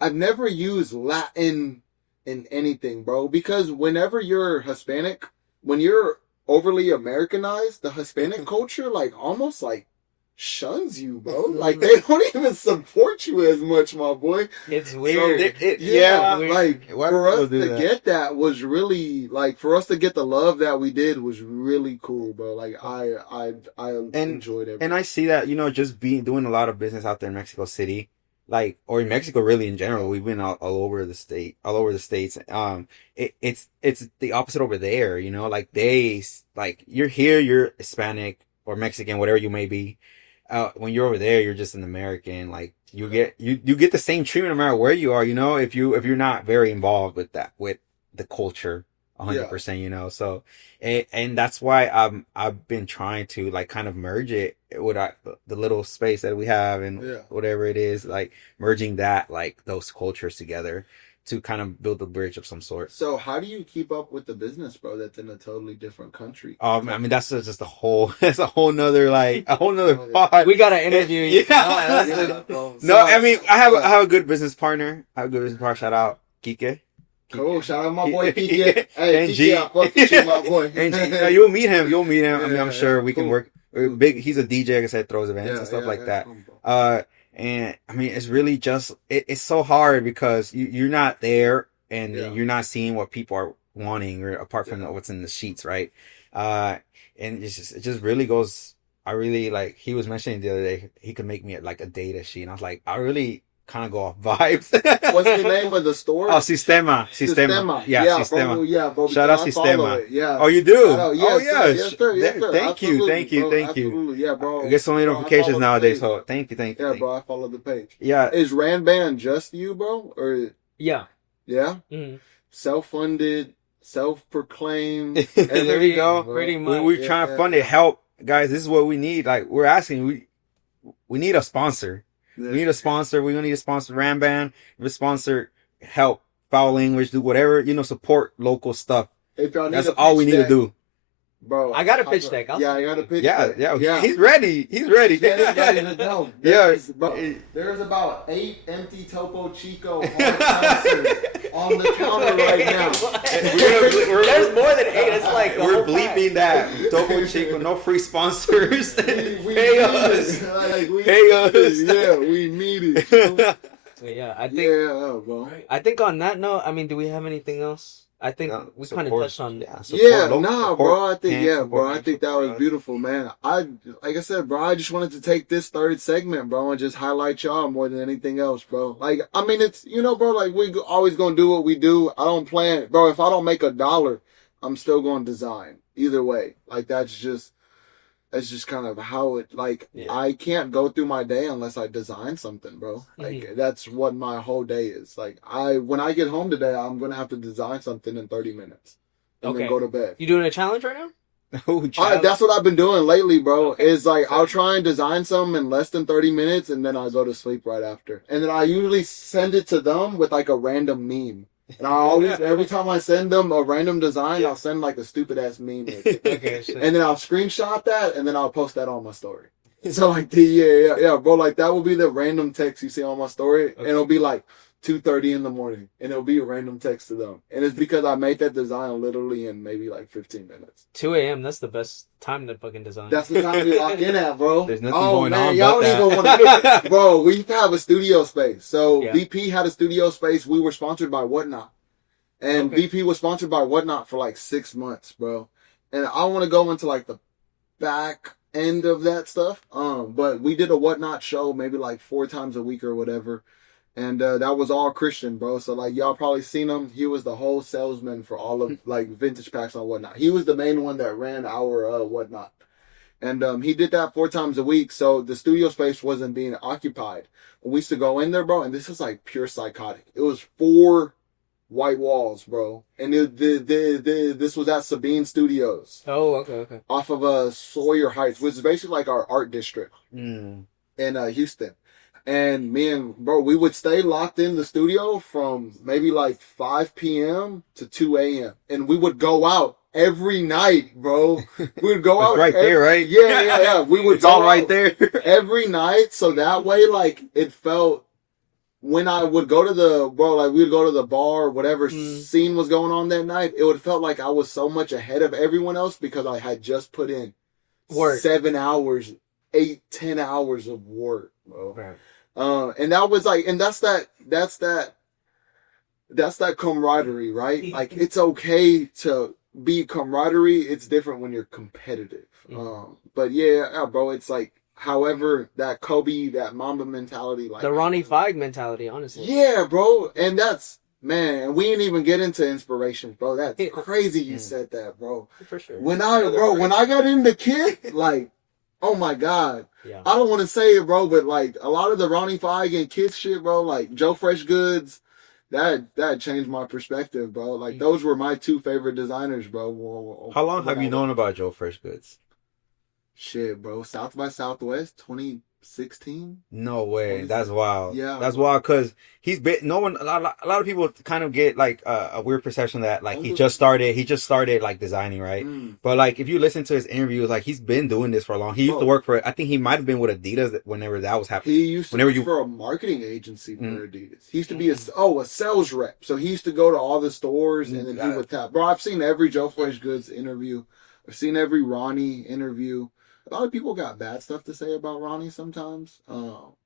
I've never used Latin in anything, bro, because whenever you're Hispanic, when you're overly Americanized, the Hispanic culture, like, almost like shuns you, bro. Like, they don't even support you as much, my boy. It's weird. So, like, for us to get that was really, like, for us to get the love that we did was really cool, bro. Like, I enjoyed it. And I see that, you know, just doing a lot of business out there in Mexico City, like, or in Mexico really in general. We've been all over the states. It's the opposite over there, you know, like you're here, you're Hispanic or Mexican, whatever you may be. When you're over there, you're just an American. Like, you get the same treatment no matter where you are, you know, if you're not very involved with the culture 100%, you know. So, and that's why I've been trying to, like, kind of merge it with the little space that we have and whatever it is, like merging that, like, those cultures together. to kind of build a bridge of some sort. So how do you keep up with the business, bro? That's in a totally different country. I mean, that's just a whole, that's a whole nother, like, a whole nother pod. We gotta interview you. Yeah. No, No, I mean, I have a good business partner. I have a good business partner. Shout out, Kike. Cool. Shout out my boy Kike. Hey, And Kike, G. I fuck with you, my boy. And you'll meet him. You'll meet him. I mean, Yeah, I'm sure we can cool. work. Big. He's a DJ. Like I said, throws events and stuff like that. And I mean, it's really just it's so hard because you're not there and you're not seeing what people are wanting, or apart from what's in the sheets, right? And it just really goes. I really like. He was mentioning the other day he could make me like a data sheet, and I was like, I really kind of go off vibes. What's the name of the store? Oh, Sistema. Yeah, Sistema. Bro, yeah, bro. Shout out I follow Sistema. it, yeah. Oh, you do? Yes, Oh, sir. yes. Yes, sir. Yes, sir. Thank you. Bro, Thank you. Absolutely. Yeah, bro. I get so many Bro, I notifications follow the nowadays, page. so thank you. Yeah, bro, I follow the page. Yeah. Is Ranband just you, bro? Or Yeah. yeah? Mm-hmm. Self-funded, self-proclaimed. There we go. Pretty much. We're trying to fund it. Help, guys. This is what we need. Like, we're asking. We need a sponsor. We need a sponsor. We're gonna need a sponsor. Ramband. We sponsor. Help. Foul language. Do whatever, support local stuff. If y'all need That's a all we pitch need to deck, do. bro. I got a pitch deck. Yeah, I got a pitch Yeah, deck. yeah. He's ready. He's ready. Yeah, this guy is a dome. Yeah. Bro, there's about 8 empty Topo Chico hard concerts on the counter right now. There's more than 8. It's like the we're whole bleeping pack. that. Topo Chico, no free sponsors. We Pay need us. it. Like, we Pay need us. it. Yeah, we need it. But yeah, I think. Yeah, bro. I think on that note, I mean, do we have anything else? I think we kind of touched on. Bro. I think that was beautiful, man. Like I said, bro, I just wanted to take this third segment, bro, and just highlight y'all more than anything else, bro. Like, I mean, it's, bro, like, we always gonna do what we do. I don't plan, bro, if I don't make $1, I'm still gonna design. Either way. Like, that's just kind of how it, like, I can't go through my day unless I design something, bro. Like, that's what my whole day is. Like, when I get home today, I'm going to have to design something in 30 minutes and then go to bed. You doing a challenge right now? That's what I've been doing lately, bro. Okay. Is like, I'll try and design something in less than 30 minutes and then I'll go to sleep right after. And then I usually send it to them with like a random meme. And I always, every time I send them a random design, I'll send like a stupid ass meme with it. Okay, sure. And then I'll screenshot that and then I'll post that on my story. So like bro, like that will be the random text you see on my story. And it'll be like 2:30 in the morning and it'll be a random text to them. And it's because I made that design literally in maybe like 15 minutes. 2 a.m. That's the best time to fucking design. That's the time we lock in at, bro. There's nothing going on y'all but don't even that. want to. Bro, we used to have a studio space. So Yeah. VP had a studio space. We were sponsored by Whatnot. And VP was sponsored by Whatnot for like 6 months, bro. And I want to go into like the back end of that stuff. But we did a Whatnot show maybe like 4 times a week or whatever. And that was all Christian, bro. So like y'all probably seen him. He was the whole salesman for all of like vintage packs on Whatnot. He was the main one that ran our Whatnot. And he did that 4 times a week. So the studio space wasn't being occupied. We used to go in there, bro. And this is like pure psychotic. It was 4 white walls, bro. And this was at Sabine Studios. Oh, okay. Off of Sawyer Heights, which is basically like our art district Mm. in Houston. And me and bro, we would stay locked in the studio from maybe like 5 p.m. to 2 a.m. And we would go out every night, bro. We would go out right there, right? Yeah. We would It's all right out there. every night. So that way, like, it felt when I would go to we would go to the bar, whatever scene was going on that night, it would felt like I was so much ahead of everyone else because I had just put in Work. 7 hours, 8, 10 hours of work, bro. Right. And that was like, and that's that camaraderie, right? Like, it's okay to be camaraderie. It's different when you're competitive. But yeah, bro, it's like, however, that Kobe, that Mamba mentality, like The Ronnie Feig mentality, honestly. yeah, bro. And that's, man, we didn't even get into inspiration, bro. That's crazy you said that, bro. For sure. When I got into Kid, like, oh my God. Yeah. I don't want to say it, bro, but like a lot of the Ronnie Feig and Kid shit, bro, like Joe Fresh Goods, that changed my perspective, bro. Like those were my 2 favorite designers, bro. How long have you known about Joe Fresh Goods? Shit, bro. South by Southwest, 16. No way. That's wild. Yeah. That's wild because he's been, no one, a lot of people kind of get like a weird perception that like he just started like designing, right? But like if you listen to his interviews, like he's been doing this for a long. He used to work for, I think he might have been with Adidas whenever that was happening. He used to work for a marketing agency for Adidas. He used to be a sales rep. So he used to go to all the stores and then he would tap. Bro, I've seen every Joe Fresh Goods interview. I've seen every Ronnie interview. A lot of people got bad stuff to say about Ronnie sometimes,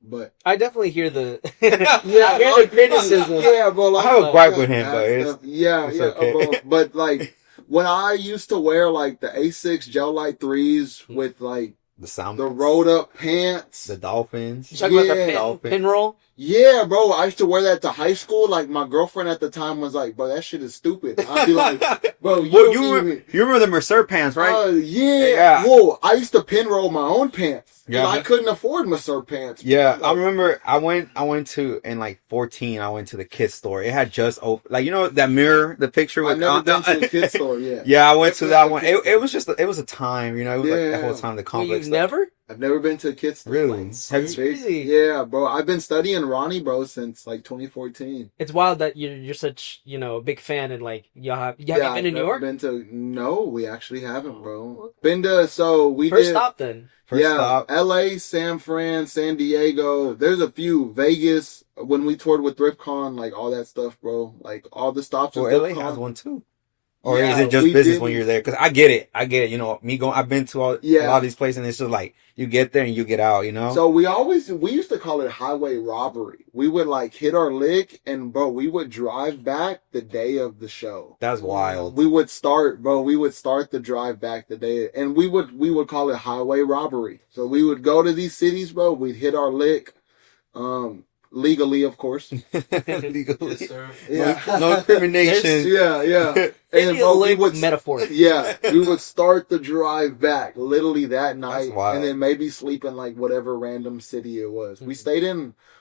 but I definitely hear the yeah, I hear the criticism. Yeah, bro. Like, I have a gripe with him, but it's okay. bro. But like when I used to wear like the A6 Gel Light 3s with like the rolled up pants, the Dolphins. You talking about the pin roll? Yeah, bro. I used to wear that to high school. Like my girlfriend at the time was like, "Bro, that shit is stupid." I'd be like, "Bro, you remember the Mercer pants, right?" Yeah. Whoa, I used to pin roll my own pants. Yeah, I couldn't afford Mercer pants. Yeah, I remember. I went to in like 14. I went to the kids store. It had just opened. Like, you know that mirror, the picture with. I've never been to the kids store. Yeah. Yeah, I went to that one. It was just it was a time. You know, it was like the whole time the complex. You've never? I've never been to a kids store. Really? Yeah, bro. I've been studying Ronnie, bro, since like 2014. It's wild that you're such a big fan and like have you been to New York? No, we actually haven't, bro. Been to First stop then. First stop. LA, San Fran, San Diego. There's a few. Vegas, when we toured with ThriftCon, like all that stuff, bro. Like all the stops. Well, LA has one too. Or is it just business when you're there? Because I get it. You know, I've been to a lot of these places, and it's just like you get there and you get out. You know. So we used to call it highway robbery. We would like hit our lick, and bro, we would drive back the day of the show. That's wild. We would start the drive back the day, and we would call it highway robbery. So we would go to these cities, bro. We'd hit our lick. Legally, of course. Legally. Yes, sir. Yeah. No incrimination. Yeah. And we would metaphor. Yeah, we would start the drive back literally that night, and then maybe sleep in like whatever random city it was. We stayed at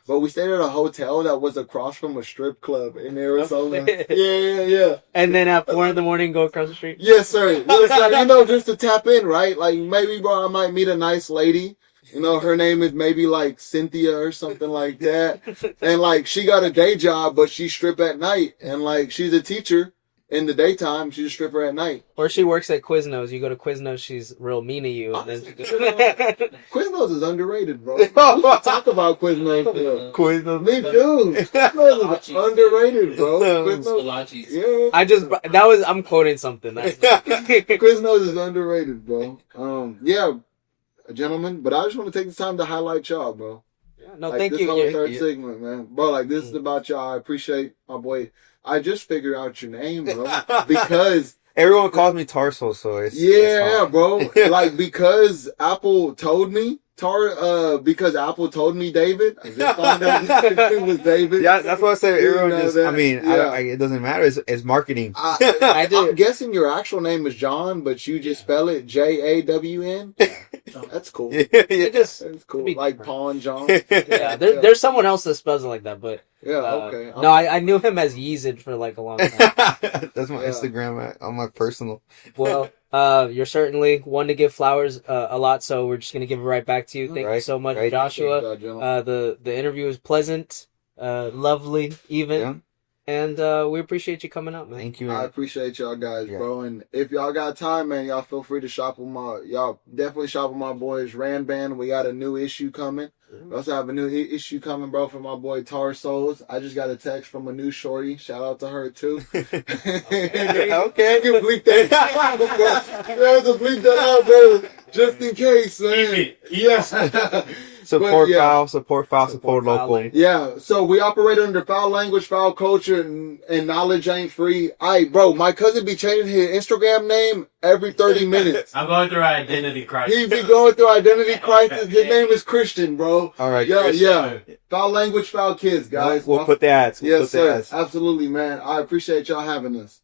a hotel that was across from a strip club in Arizona. Yeah. And then at 4 a.m, go across the street. Yes, sir. Just to tap in, right? Like maybe, bro, I might meet a nice lady. You know, her name is maybe like Cynthia or something like that. And like she got a day job, but she strip at night. And like she's a teacher in the daytime, she's a stripper at night. Or she works at Quiznos. You go to Quiznos, she's real mean to you. And then Quiznos is underrated, bro. We should talk about Quiznos. Quiznos. Me too. Quiznos is underrated, bro. Quiznos. Yeah. I'm quoting something. Quiznos is underrated, bro. Gentlemen, but I just want to take the time to highlight y'all, bro. Yeah, no, like, thank this you. Whole third segment, man, bro. Like this is about y'all. I appreciate my boy. I just figured out your name, bro, because everyone calls me Tarso, so it's bro. Like because Apple told me David. I just found out it was David. Yeah, that's what I said. Everyone just, it doesn't matter. It's marketing. I'm guessing your actual name is John, but you just spell it Jawn. That's cool. That's cool. Like Pawn John. Yeah, there's someone else that spells it like that, but okay. No, I knew him as Yeezid for like a long time. That's my Instagram on my personal. Well, you're certainly one to give flowers a lot, so we're just gonna give it right back to you. Thank you so much, Joshua. The interview was pleasant, lovely, even. And we appreciate you coming out, man. Thank you, man. I appreciate y'all guys, bro. And if y'all got time, man, y'all feel free to y'all definitely shop with my boys Rand Band. We got a new issue coming. We also have a new issue coming, bro, from my boy Tar Souls. I just got a text from a new shorty. Shout out to her too. Okay. You can bleep that. You have to bleep that out, bro. Just in case, man. Yes. Support foul, local. Yeah, so we operate under foul language, foul culture, and knowledge ain't free. Bro, my cousin be changing his Instagram name every 30 minutes. I'm going through identity crisis. He be going through identity crisis. His name is Christian, bro. All right. Yeah. Foul language, foul kids, guys. We'll put the ads. Yes, sir. Absolutely, man. I appreciate y'all having us.